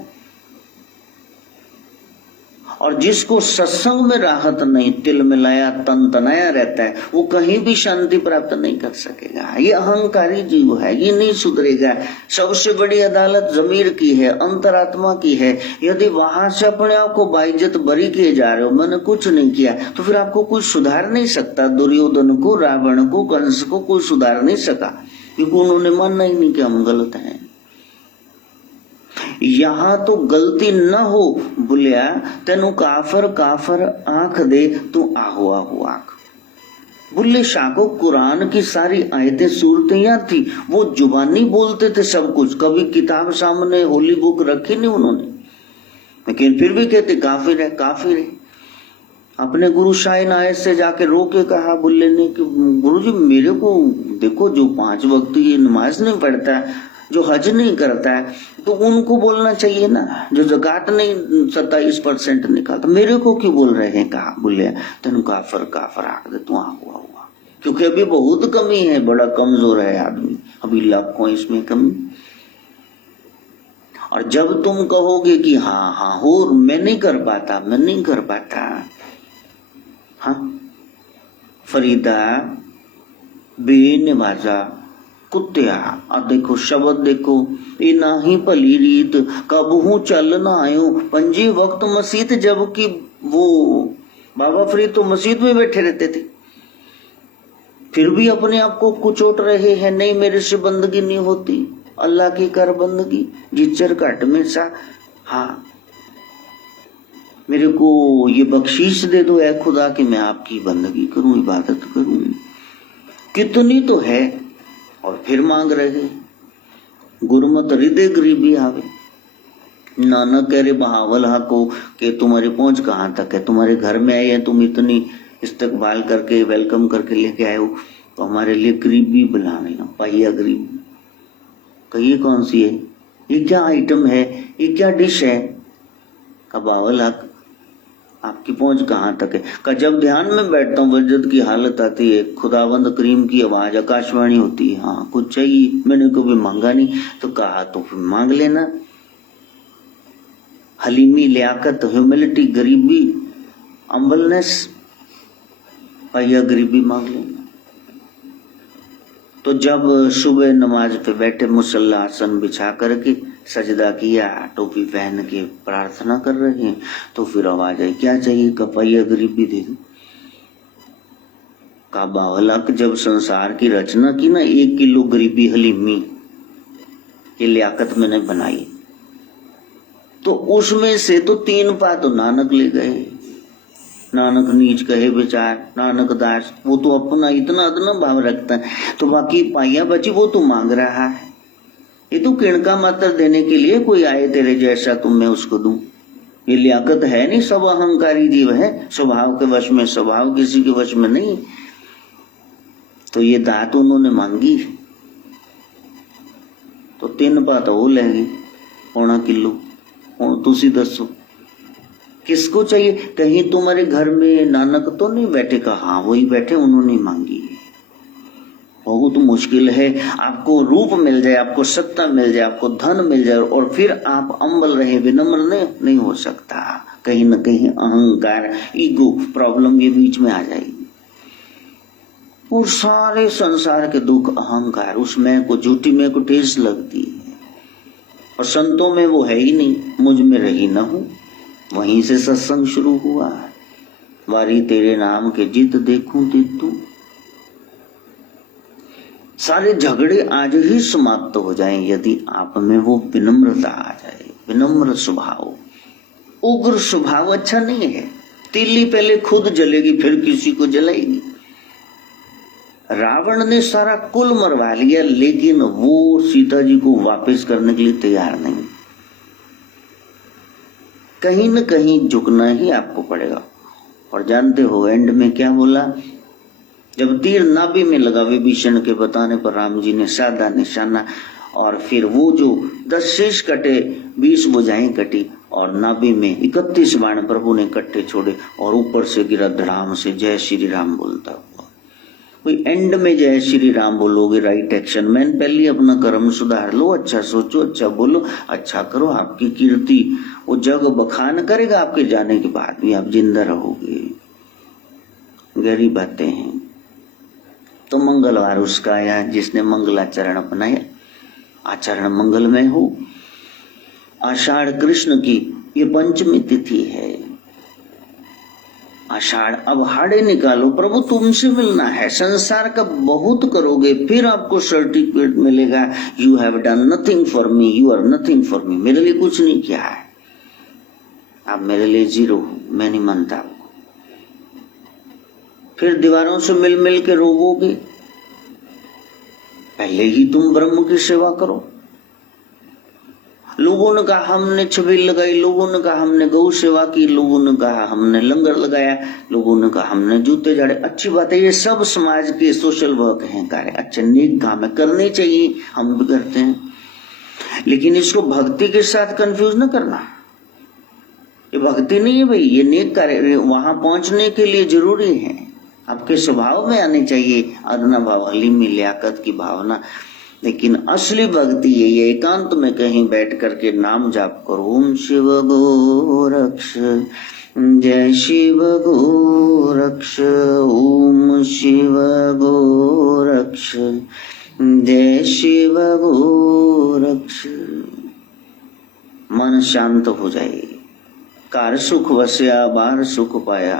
और जिसको सत्संग में राहत नहीं, तिल मिलाया तन तनाया रहता है, वो कहीं भी शांति प्राप्त नहीं कर सकेगा। ये अहंकारी जीव है, ये नहीं सुधरेगा। सबसे बड़ी अदालत जमीर की है, अंतरात्मा की है। यदि वहां से अपने आप को बाइज्जत बरी किए जा रहे हो, मैंने कुछ नहीं किया, तो फिर आपको कुछ सुधार नहीं सकता। दुर्योधन को, रावण को, कंस को कोई सुधार नहीं सका, क्योंकि उन्होंने मानना ही नहीं कि हम गलत हैं। यहां तो गलती न हो, बोलिया तेनु काफर काफर आंख दे, तू आहो आहो आंख। बुल्ले शाह को कुरान की सारी आयतें सूरतें याद थी, वो जुबानी बोलते थे सब कुछ, कभी किताब सामने होली बुक रखी नहीं उन्होंने, लेकिन फिर भी कहते काफिर है काफिर है। अपने गुरु शाहीन आयत से जाके रो के कहा बुल्ले ने कि गुरुजी मेरे को देखो, जो 5 वक्त की नमाज नहीं पढ़ता है, जो हज नहीं करता है, तो उनको बोलना चाहिए ना। जो ज़कात नहीं 27% निकालता, मेरे को क्यों बोल रहे हैं। कहा बोले तेन काफर काफर आख दे, तू हुआ हुआ, क्योंकि अभी बहुत कमी है, बड़ा कमजोर है आदमी, अभी लाखों इसमें कमी। और जब तुम कहोगे कि हाँ हाँ हो, मैं नहीं कर पाता, हाँ फरीदा बेनवाजा कुत्तिया, और देखो शब्द देखो, ये ना ही भली रीत कबहू चल ना आयो पंजे वक्त मसीत, जबकि वो बाबा फरीद तो मस्जिद में बैठे रहते थे, फिर भी अपने आप को कुचोट रहे हैं, नहीं मेरे से बंदगी नहीं होती, अल्लाह की कर बंदगी जिचर घट में सा, हाँ मेरे को ये बख्शीश दे दो ऐ खुदा कि मैं आपकी बंदगी करूं, इबादत करूं, कितनी तो है, और फिर मांग रहे गुरमत हृदय गरीबी आवे। नानक कह रहे बहावल को कि तुम्हारी पहुंच कहाँ तक है, तुम्हारे घर में आए हैं, तुम इतनी इस्तकबाल करके वेलकम करके लेके आए हो, तो हमारे लिए गरीबी बुला लेना, पाइया गरीबी। कहिए कौन सी है, ये क्या आइटम है, ये क्या डिश है? का बावल हक आपकी पहुंच कहाँ तक है? का जब ध्यान में बैठता हूँ वजद की हालत आती है, खुदावंद करीम की आवाज आकाशवाणी होती है, हाँ कुछ चाहिए, मैंने कभी मांगा नहीं, तो कहा तो फिर मांग लेना। हलीमी, लियाकत, ह्यूमिलिटी, गरीबी, अम्बलनेस, पाइया गरीबी मांग लेना। तो जब सुबह नमाज पे बैठे मुसल्ला आसन बिछा करके सजदा किया, टोपी पहन के प्रार्थना कर रहे हैं, तो फिर आवाज आई क्या चाहिए? का पाइया गरीबी दे दो। का बावलक जब संसार की रचना की ना, 1 किलो गरीबी हलीमी की लियाकत मैंने बनाई, तो उसमें से तो 3 पा तो नानक ले गए। नानक नीच कहे विचार, नानक दास, वो तो अपना इतना इतना भाव रखता है, तो बाकी पाइया बची वो तो मांग रहा है। ये तो किणका मात्र देने के लिए कोई आए तेरे जैसा तो मैं उसको दूं, ये लियाकत है नहीं। सब अहंकारी जीव है, स्वभाव के वश में, स्वभाव किसी के वश में नहीं। तो ये दात उन्होंने मांगी, तो 3 पा तो वो ले गए, 1.25 किलो। तुसी दसो किसको चाहिए? कहीं तुम्हारे घर में नानक तो नहीं बैठे? का हाँ वही बैठे, उन्होंने मांगी। बहुत मुश्किल है, आपको रूप मिल जाए, आपको सत्ता मिल जाए, आपको धन मिल जाए, और फिर आप अम्बल रहे, विनम्र नहीं हो सकता। कहीं न कहीं अहंकार, ईगो प्रॉब्लम ये बीच में आ जाएगी, और सारे संसार के दुख अहंकार, उस मैं को, झूठी मैं को ठेस लगती है। और संतों में वो है ही नहीं, मुझ में रही न हूं, वहीं से सत्संग शुरू हुआ। वारी तेरे नाम के जित देखूं तितू, सारे झगड़े आज ही समाप्त हो जाएं यदि आप में वो विनम्रता आ जाए, विनम्र स्वभाव। उग्र स्वभाव अच्छा नहीं है, तीली पहले खुद जलेगी फिर किसी को जलाएगी। रावण ने सारा कुल मरवा लिया, लेकिन वो सीता जी को वापस करने के लिए तैयार नहीं। कहीं न कहीं झुकना ही आपको पड़ेगा। और जानते हो एंड में क्या बोला? जब तीर नाभि में लगा विभीषण के बताने पर राम जी ने साधा निशाना, और फिर वो जो 10 शीश कटे, 20 भुजाएं कटी, और नाभि में 31 बाण प्रभु ने इकट्ठे छोड़े, और ऊपर से गिरा धड़ाम से जय श्री राम बोलता हुआ। कोई एंड में जय श्री राम बोलोगे, राइट एक्शन मैन, पहले अपना कर्म सुधार लो, अच्छा सोचो, अच्छा बोलो, अच्छा करो, आपकी कीर्ति वो जग बखान करेगा। आपके जाने के बाद भी आप जिंदा रहोगे। गहरी बातें हैं। तो मंगलवार उसका आया जिसने मंगलाचरण अपनाया, आचरण मंगलमय हो। आषाढ़ कृष्ण की ये पंचमी तिथि है। आषाढ़, अब हाड़े निकालो, प्रभु तुमसे मिलना है। संसार का बहुत करोगे फिर आपको सर्टिफिकेट मिलेगा, you have done nothing for me, you are nothing for me. मेरे लिए कुछ नहीं किया है, आप मेरे लिए जीरो हो, मैं नहीं मानता आपको। फिर दीवारों से मिल मिल के रोवोगे। पहले ही तुम ब्रह्म की सेवा करो। लोगों ने कहा हमने छबील लगाई, लोगों ने कहा हमने गौ सेवा की, लोगों ने कहा हमने लंगर लगाया, लोगों ने कहा हमने जूते झाड़े। अच्छी बात है, ये सब समाज के सोशल वर्क हैं, कार्य अच्छे नेक काम है, करने चाहिए, हम भी करते हैं। लेकिन इसको भक्ति के साथ कंफ्यूज न करना। ये भक्ति नहीं है भाई, ये नेक कार्य वहां पहुंचने के लिए जरूरी है। आपके स्वभाव में आने चाहिए अदना भाव, हलीमी, लियाकत की भावना। लेकिन असली भक्ति यही है, एकांत में कहीं बैठ करके नाम जाप करो। ओम शिव गोरक्ष, जय शिव गोरक्ष, ओम शिव गोरक्ष, जय शिव गोरक्ष। मन शांत हो जाए। कार सुख वस्या बार सुख पाया,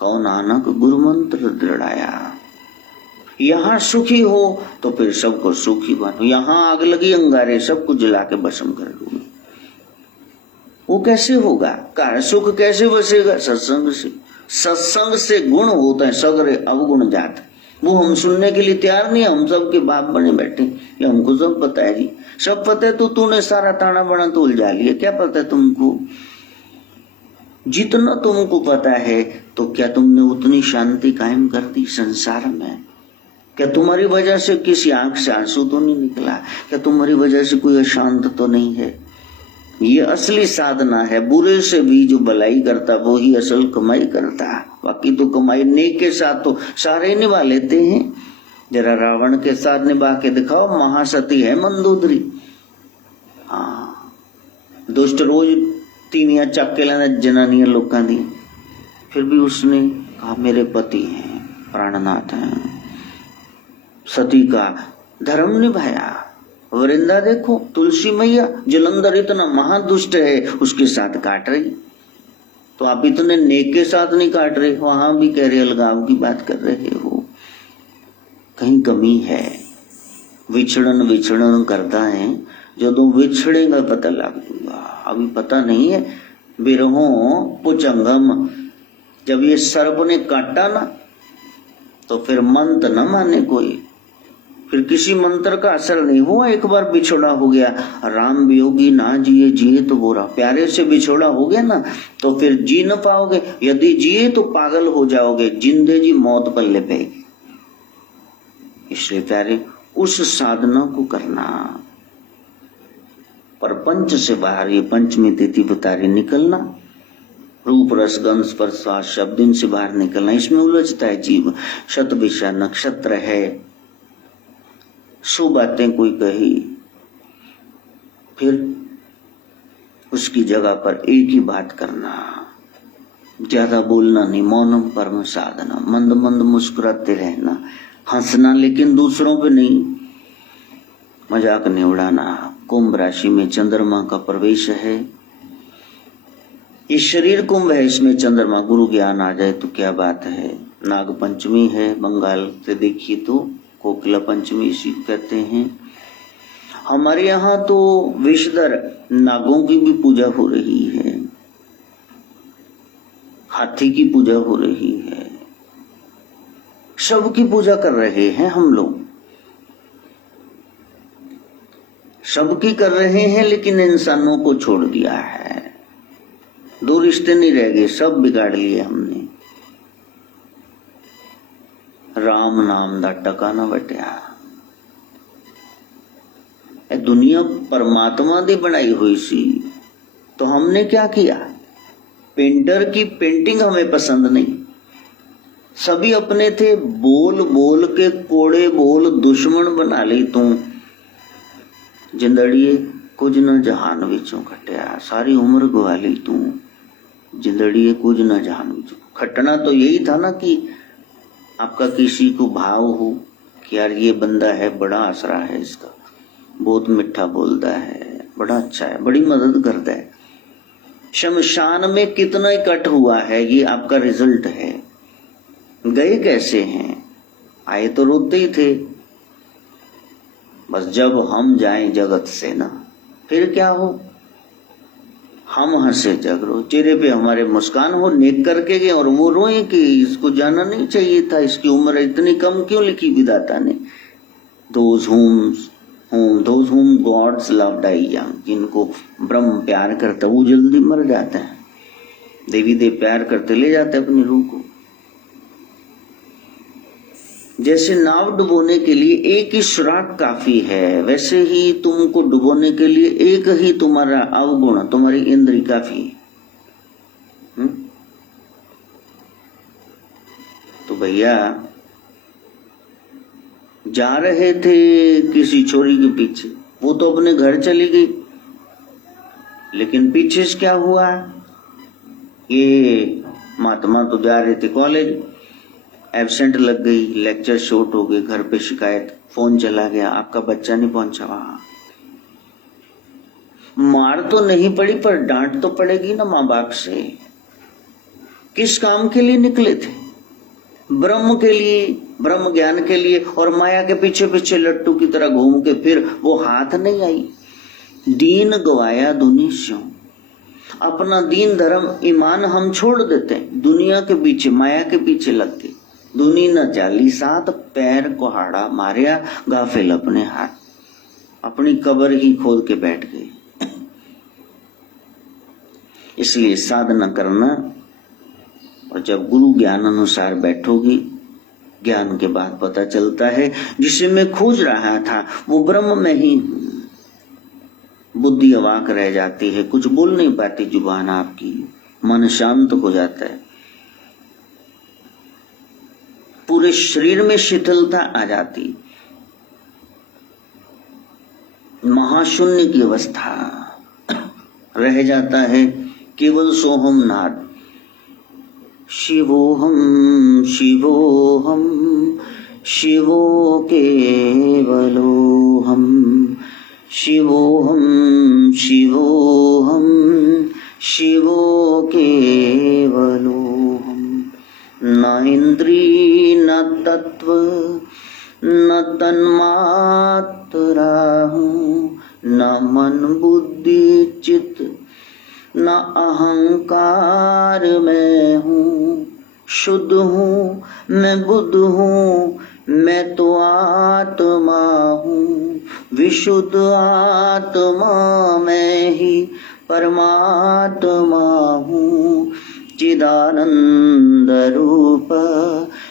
कौ नानक गुरु मंत्र दृढ़ाया। यहाँ सुखी हो तो फिर सबको सुखी बनो। यहाँ आग लगी अंगारे, सबको जला के भस्म कर दो। वो कैसे होगा? कार सुख कैसे बसेगा? सत्संग से। सत्संग से गुण होते हैं, सगरे अवगुण जात। वो हम सुनने के लिए तैयार नहीं। हम सबके बाप बने बैठे, ये हमको सब पता है जी, सब पता है। तो तूने सारा ताना बना तो उलझा लिया, क्या पता है तुमको? जितना तुमको पता है तो क्या तुमने उतनी शांति कायम कर दी संसार में? क्या तुम्हारी वजह से किसी आंख से आंसू तो नहीं निकला? क्या तुम्हारी वजह से कोई अशांत तो नहीं है? ये असली साधना है। बुरे से भी जो भलाई करता वो ही असल कमाई करता। बाकी तो कमाई नेक के साथ तो सारे निभा लेते हैं। जरा रावण के साथ निभा के दिखाओ, महासती है मंदोदरी। हाँ, दुष्ट रोज तीनिया चक के लेना जनानियां लोकां दी, फिर भी उसने कहा मेरे पति हैं, प्राणनाथ हैं। सती का धर्म निभाया। वृंदा देखो, तुलसी मैया, जलंधर इतना महादुष्ट है, उसके साथ काट रही। तो आप इतने नेक के साथ नहीं काट रहे, वहां भी कह रहे अलगाव की बात कर रहे हो। कहीं कमी है। विछड़न विछड़न करता है, जो विछड़ेगा पता लगेगा। अभी पता नहीं है। बिरहों पुचंगम, जब ये सर्प ने काटा ना तो फिर मंत्र न माने कोई, फिर किसी मंत्र का असर नहीं हुआ। एक बार बिछोड़ा हो गया, राम वियोगी ना जिए, जिए तो बुरा। प्यारे से बिछोड़ा हो गया ना तो फिर जी न पाओगे। यदि जिए तो पागल हो जाओगे, जिंदे जी मौत पल्ले पेगी। इसलिए प्यारे उस साधना को करना। पर पंच से बाहर, ये पंचमी तिथि बतारी निकलना, रूप रस गंध स्पर्श स्वाद शब्द, इनसे बाहर निकलना, इसमें उलझता है जीव। शतभिषा नक्षत्र है, सो बातें कोई कही, फिर उसकी जगह पर एक ही बात करना, ज्यादा बोलना नहीं। मौनम परम साधना, मंद मंद मुस्कुराते रहना, हंसना लेकिन दूसरों पे नहीं, मजाक नहीं उड़ाना। कुंभ राशि में चंद्रमा का प्रवेश है। इस शरीर कुंभ है, इसमें चंद्रमा, गुरु ज्ञान आ जाए तो क्या बात है। नाग पंचमी है, बंगाल से देखिए तो कोकिला पंचमी इसी को कहते हैं। हमारे यहाँ तो विषधर नागों की भी पूजा हो रही है, हाथी की पूजा हो रही है, सबकी पूजा कर रहे हैं हम लोग, सबकी कर रहे हैं। लेकिन इंसानों को छोड़ दिया है, दो रिश्ते नहीं रह गए, सब बिगाड़ लिए हमने। राम नाम दा टका ना बटिया। दुनिया परमात्मा दी बनाई हुई सी, तो हमने क्या किया? पेंटर की पेंटिंग हमें पसंद नहीं। सभी अपने थे, बोल बोल के कोड़े बोल दुश्मन बना ली तू। जिंदड़िए कुछ न जहान विचों खटिया, सारी उम्र गवा ली तू। जिंदड़िए कुछ न जहान विचों। खटना तो यही था ना कि आपका किसी को भाव हो कि यार ये बंदा है, बड़ा आसरा है इसका, बहुत मीठा बोलता है, बड़ा अच्छा है, बड़ी मदद करता है। शमशान में कितना इकट्ठ हुआ है, ये आपका रिजल्ट है। गए कैसे हैं? आए तो रोते ही थे। बस जब हम जाएं जगत से ना, फिर क्या हो? हम हंसे जग रो, चेहरे पे हमारे मुस्कान हो, नेक करके गए और वो रोए कि इसको जाना नहीं चाहिए था, इसकी उम्र इतनी कम क्यों लिखी विधाता ने। Those whom God's love die young, जिनको ब्रह्म प्यार करता वो जल्दी मर जाता है। देवी देव प्यार करते ले जाते अपनी रूह को। जैसे नाव डुबोने के लिए एक ही सुराग काफी है, वैसे ही तुमको डुबोने के लिए एक ही तुम्हारा अवगुण, तुम्हारी इंद्री काफी है। तो भैया जा रहे थे किसी छोरी के पीछे, वो तो अपने घर चली गई, लेकिन पीछे से क्या हुआ, ये महात्मा तो जा रहे थे कॉलेज, एब्सेंट लग गई, लेक्चर शॉर्ट हो गए, घर पे शिकायत, फोन चला गया, आपका बच्चा नहीं पहुंचा वहां। मार तो नहीं पड़ी पर डांट तो पड़ेगी ना माँ बाप से। किस काम के लिए निकले थे? ब्रह्म के लिए, ब्रह्म ज्ञान के लिए, और माया के पीछे पीछे लट्टू की तरह घूम के फिर वो हाथ नहीं आई। दीन गवाया दुनी स्यों, अपना दीन धर्म ईमान हम छोड़ देते हैं, दुनिया के पीछे माया के पीछे लग गए। दुनी न चाली साथ, पैर कुहाड़ा मारिया, गाफिल अपने हाथ, अपनी कब्र ही खोद के बैठ गए। इसलिए साधना करना, और जब गुरु ज्ञान अनुसार बैठोगी, ज्ञान के बाद पता चलता है जिसे मैं खोज रहा था वो ब्रह्म में ही हूं। बुद्धि अवाक रह जाती है, कुछ बोल नहीं पाती जुबान आपकी, मन शांत हो जाता है, पूरे शरीर में शिथिलता आ जाती, महाशून्य की अवस्था रह जाता है, केवल सोहम नाद, शिवोहम शिवोहम शिवो केवलोहम, शिवोहम शिवोहम शिवो केवलोहम। न इंद्री न तत्व न तन्मात्रा हूँ, न मन बुद्धि चित्त न अहंकार मैं हूँ। शुद्ध हूँ मैं बुद्ध हूँ, मैं तो आत्मा हूँ, विशुद्ध आत्मा मैं ही परमात्मा हूँ। चिदानंद रूप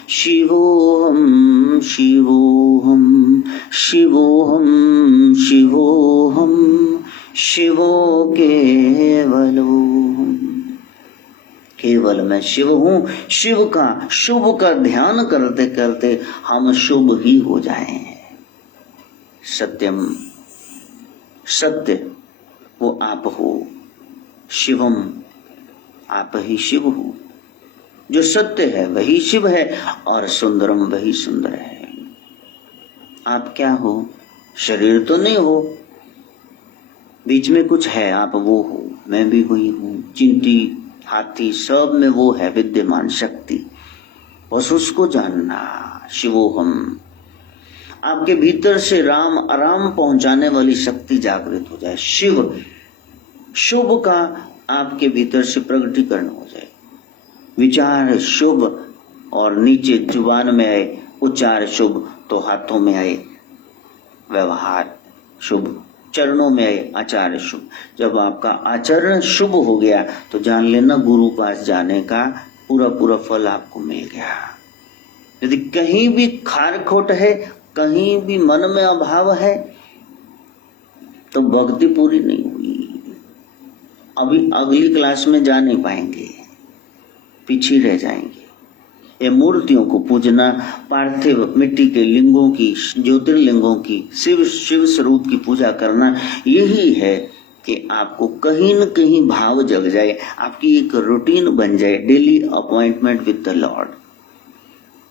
शिवोहम शिवोहम शिवोहम शिवोहम शिवो केवलोहम। केवल मैं शिव हूँ। शिव का, शुभ का ध्यान करते करते हम शुभ ही हो जाएं। सत्यम, सत्य वो आप हो, शिवम आप ही शिव हो। जो सत्य है वही शिव है और सुंदरम वही सुंदर है। आप क्या हो? शरीर तो नहीं हो, बीच में कुछ है, आप वो हो, मैं भी वही हूँ। चिंटी हाथी सब में वो है विद्यमान शक्ति, बस उसको जानना। शिवोहम, आपके भीतर से राम आराम पहुंचाने वाली शक्ति जागृत हो जाए। शिव, शुभ का आपके भीतर से प्रकटीकरण हो जाए। विचार शुभ और नीचे जुबान में आए, उच्चार शुभ तो हाथों में आए, व्यवहार शुभ, चरणों में आए, आचार शुभ। जब आपका आचरण शुभ हो गया तो जान लेना गुरु पास जाने का पूरा पूरा फल आपको मिल गया। यदि कहीं भी खार खोट है, कहीं भी मन में अभाव है, तो भक्ति पूरी नहीं हुई। अभी अगली क्लास में जा नहीं पाएंगे, पीछे रह जाएंगे। ये मूर्तियों को पूजना, पार्थिव मिट्टी के लिंगों की, ज्योतिर्लिंगों की, शिव स्वरूप की पूजा करना, यही है कि आपको कहीं न कहीं भाव जग जाए, आपकी एक रूटीन बन जाए। Daily appointment with the Lord.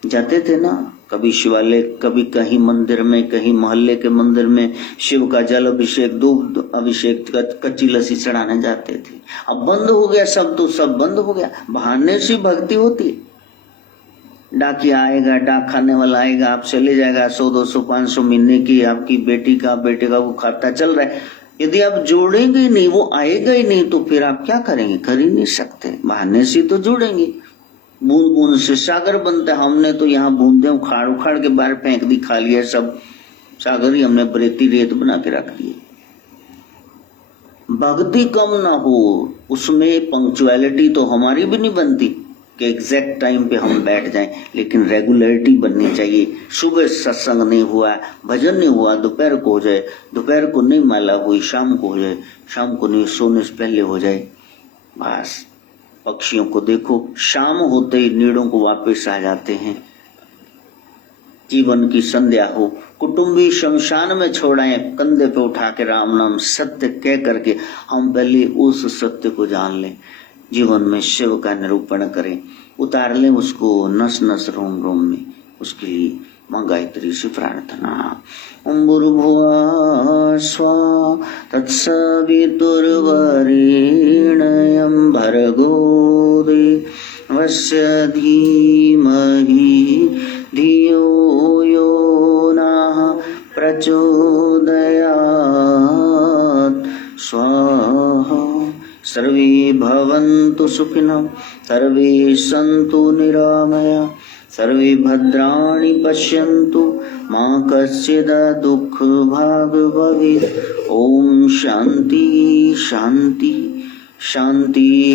जाते थे ना कभी शिवालय, कभी कहीं मंदिर में, कहीं मोहल्ले के मंदिर में शिव का जल अभिषेक, दूध अभिषेक, कच्ची लस्सी चढ़ाने जाते थे। अब बंद हो गया सब, तो सब बंद हो गया। बहाने से भक्ति होती। डाकिया आएगा, डाक खाने वाला आएगा, आपसे ले जाएगा 100, 200, 500 महीने की आपकी बेटी का, बेटे का वो खाता चल रहा है। यदि आप जोड़ेंगे ही नहीं, वो आएगा ही नहीं, तो फिर आप क्या करेंगे? कर ही नहीं सकते। बहाने से तो जोड़ेंगे। बूंद बूंद से सागर बनता है। हमने तो यहाँ बूंदे उखाड़ उखाड़ के बाहर फेंक दी, खा लिया सब सागर ही हमने बरेती रेत बना के रख दिए। भक्ति कम ना हो, उसमें पंक्चुअलिटी तो हमारी भी नहीं बनती कि एग्जैक्ट टाइम पे हम बैठ जाएं, लेकिन रेगुलरिटी बननी चाहिए। सुबह सत्संग नहीं हुआ, भजन नहीं हुआ, दोपहर को हो जाए, दोपहर को नहीं माला हुई, शाम को हो जाए, शाम को नहीं, सोने से पहले हो जाए। बस पक्षियों को देखो, शाम होते ही नीड़ों को वापस आ जाते हैं। जीवन की संध्या हो, कुटुंबी शमशान में छोड़ाएं, कंधे पे उठा के राम नाम सत्य कह करके हम पहले उस सत्य को जान लें, जीवन में शिव का निरूपण करें, उतार लें उसको नस नस रोम रोम में। उसके लिए मां गायत्री से प्रार्थना। ओम भूर्भुवः स्वः तत्सवितुर्वरेण्यं भर्गो देवस्य धीमहि धियो यो नः प्रचोदयात् स्वाहा। सर्वे भवन्तु सुखिनः, सर्वे सन्तु निरामया, सर्वे भद्राणि पश्यन्तु, मा कश्चित् दुःखभाग् भवेत्। ओम शांति शांति शांति।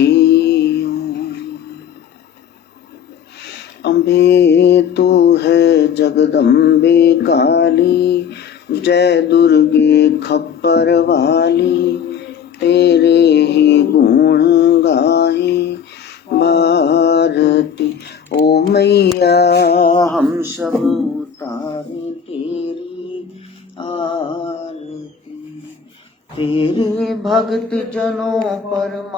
अम्बे तू है जगदम्बे काली, जय दुर्गे खप्पर वाली, तेरे ही गुण गाए भारती। ओ मैया हम सब उतारे तेरी आरती, तेरे भक्त जनों पर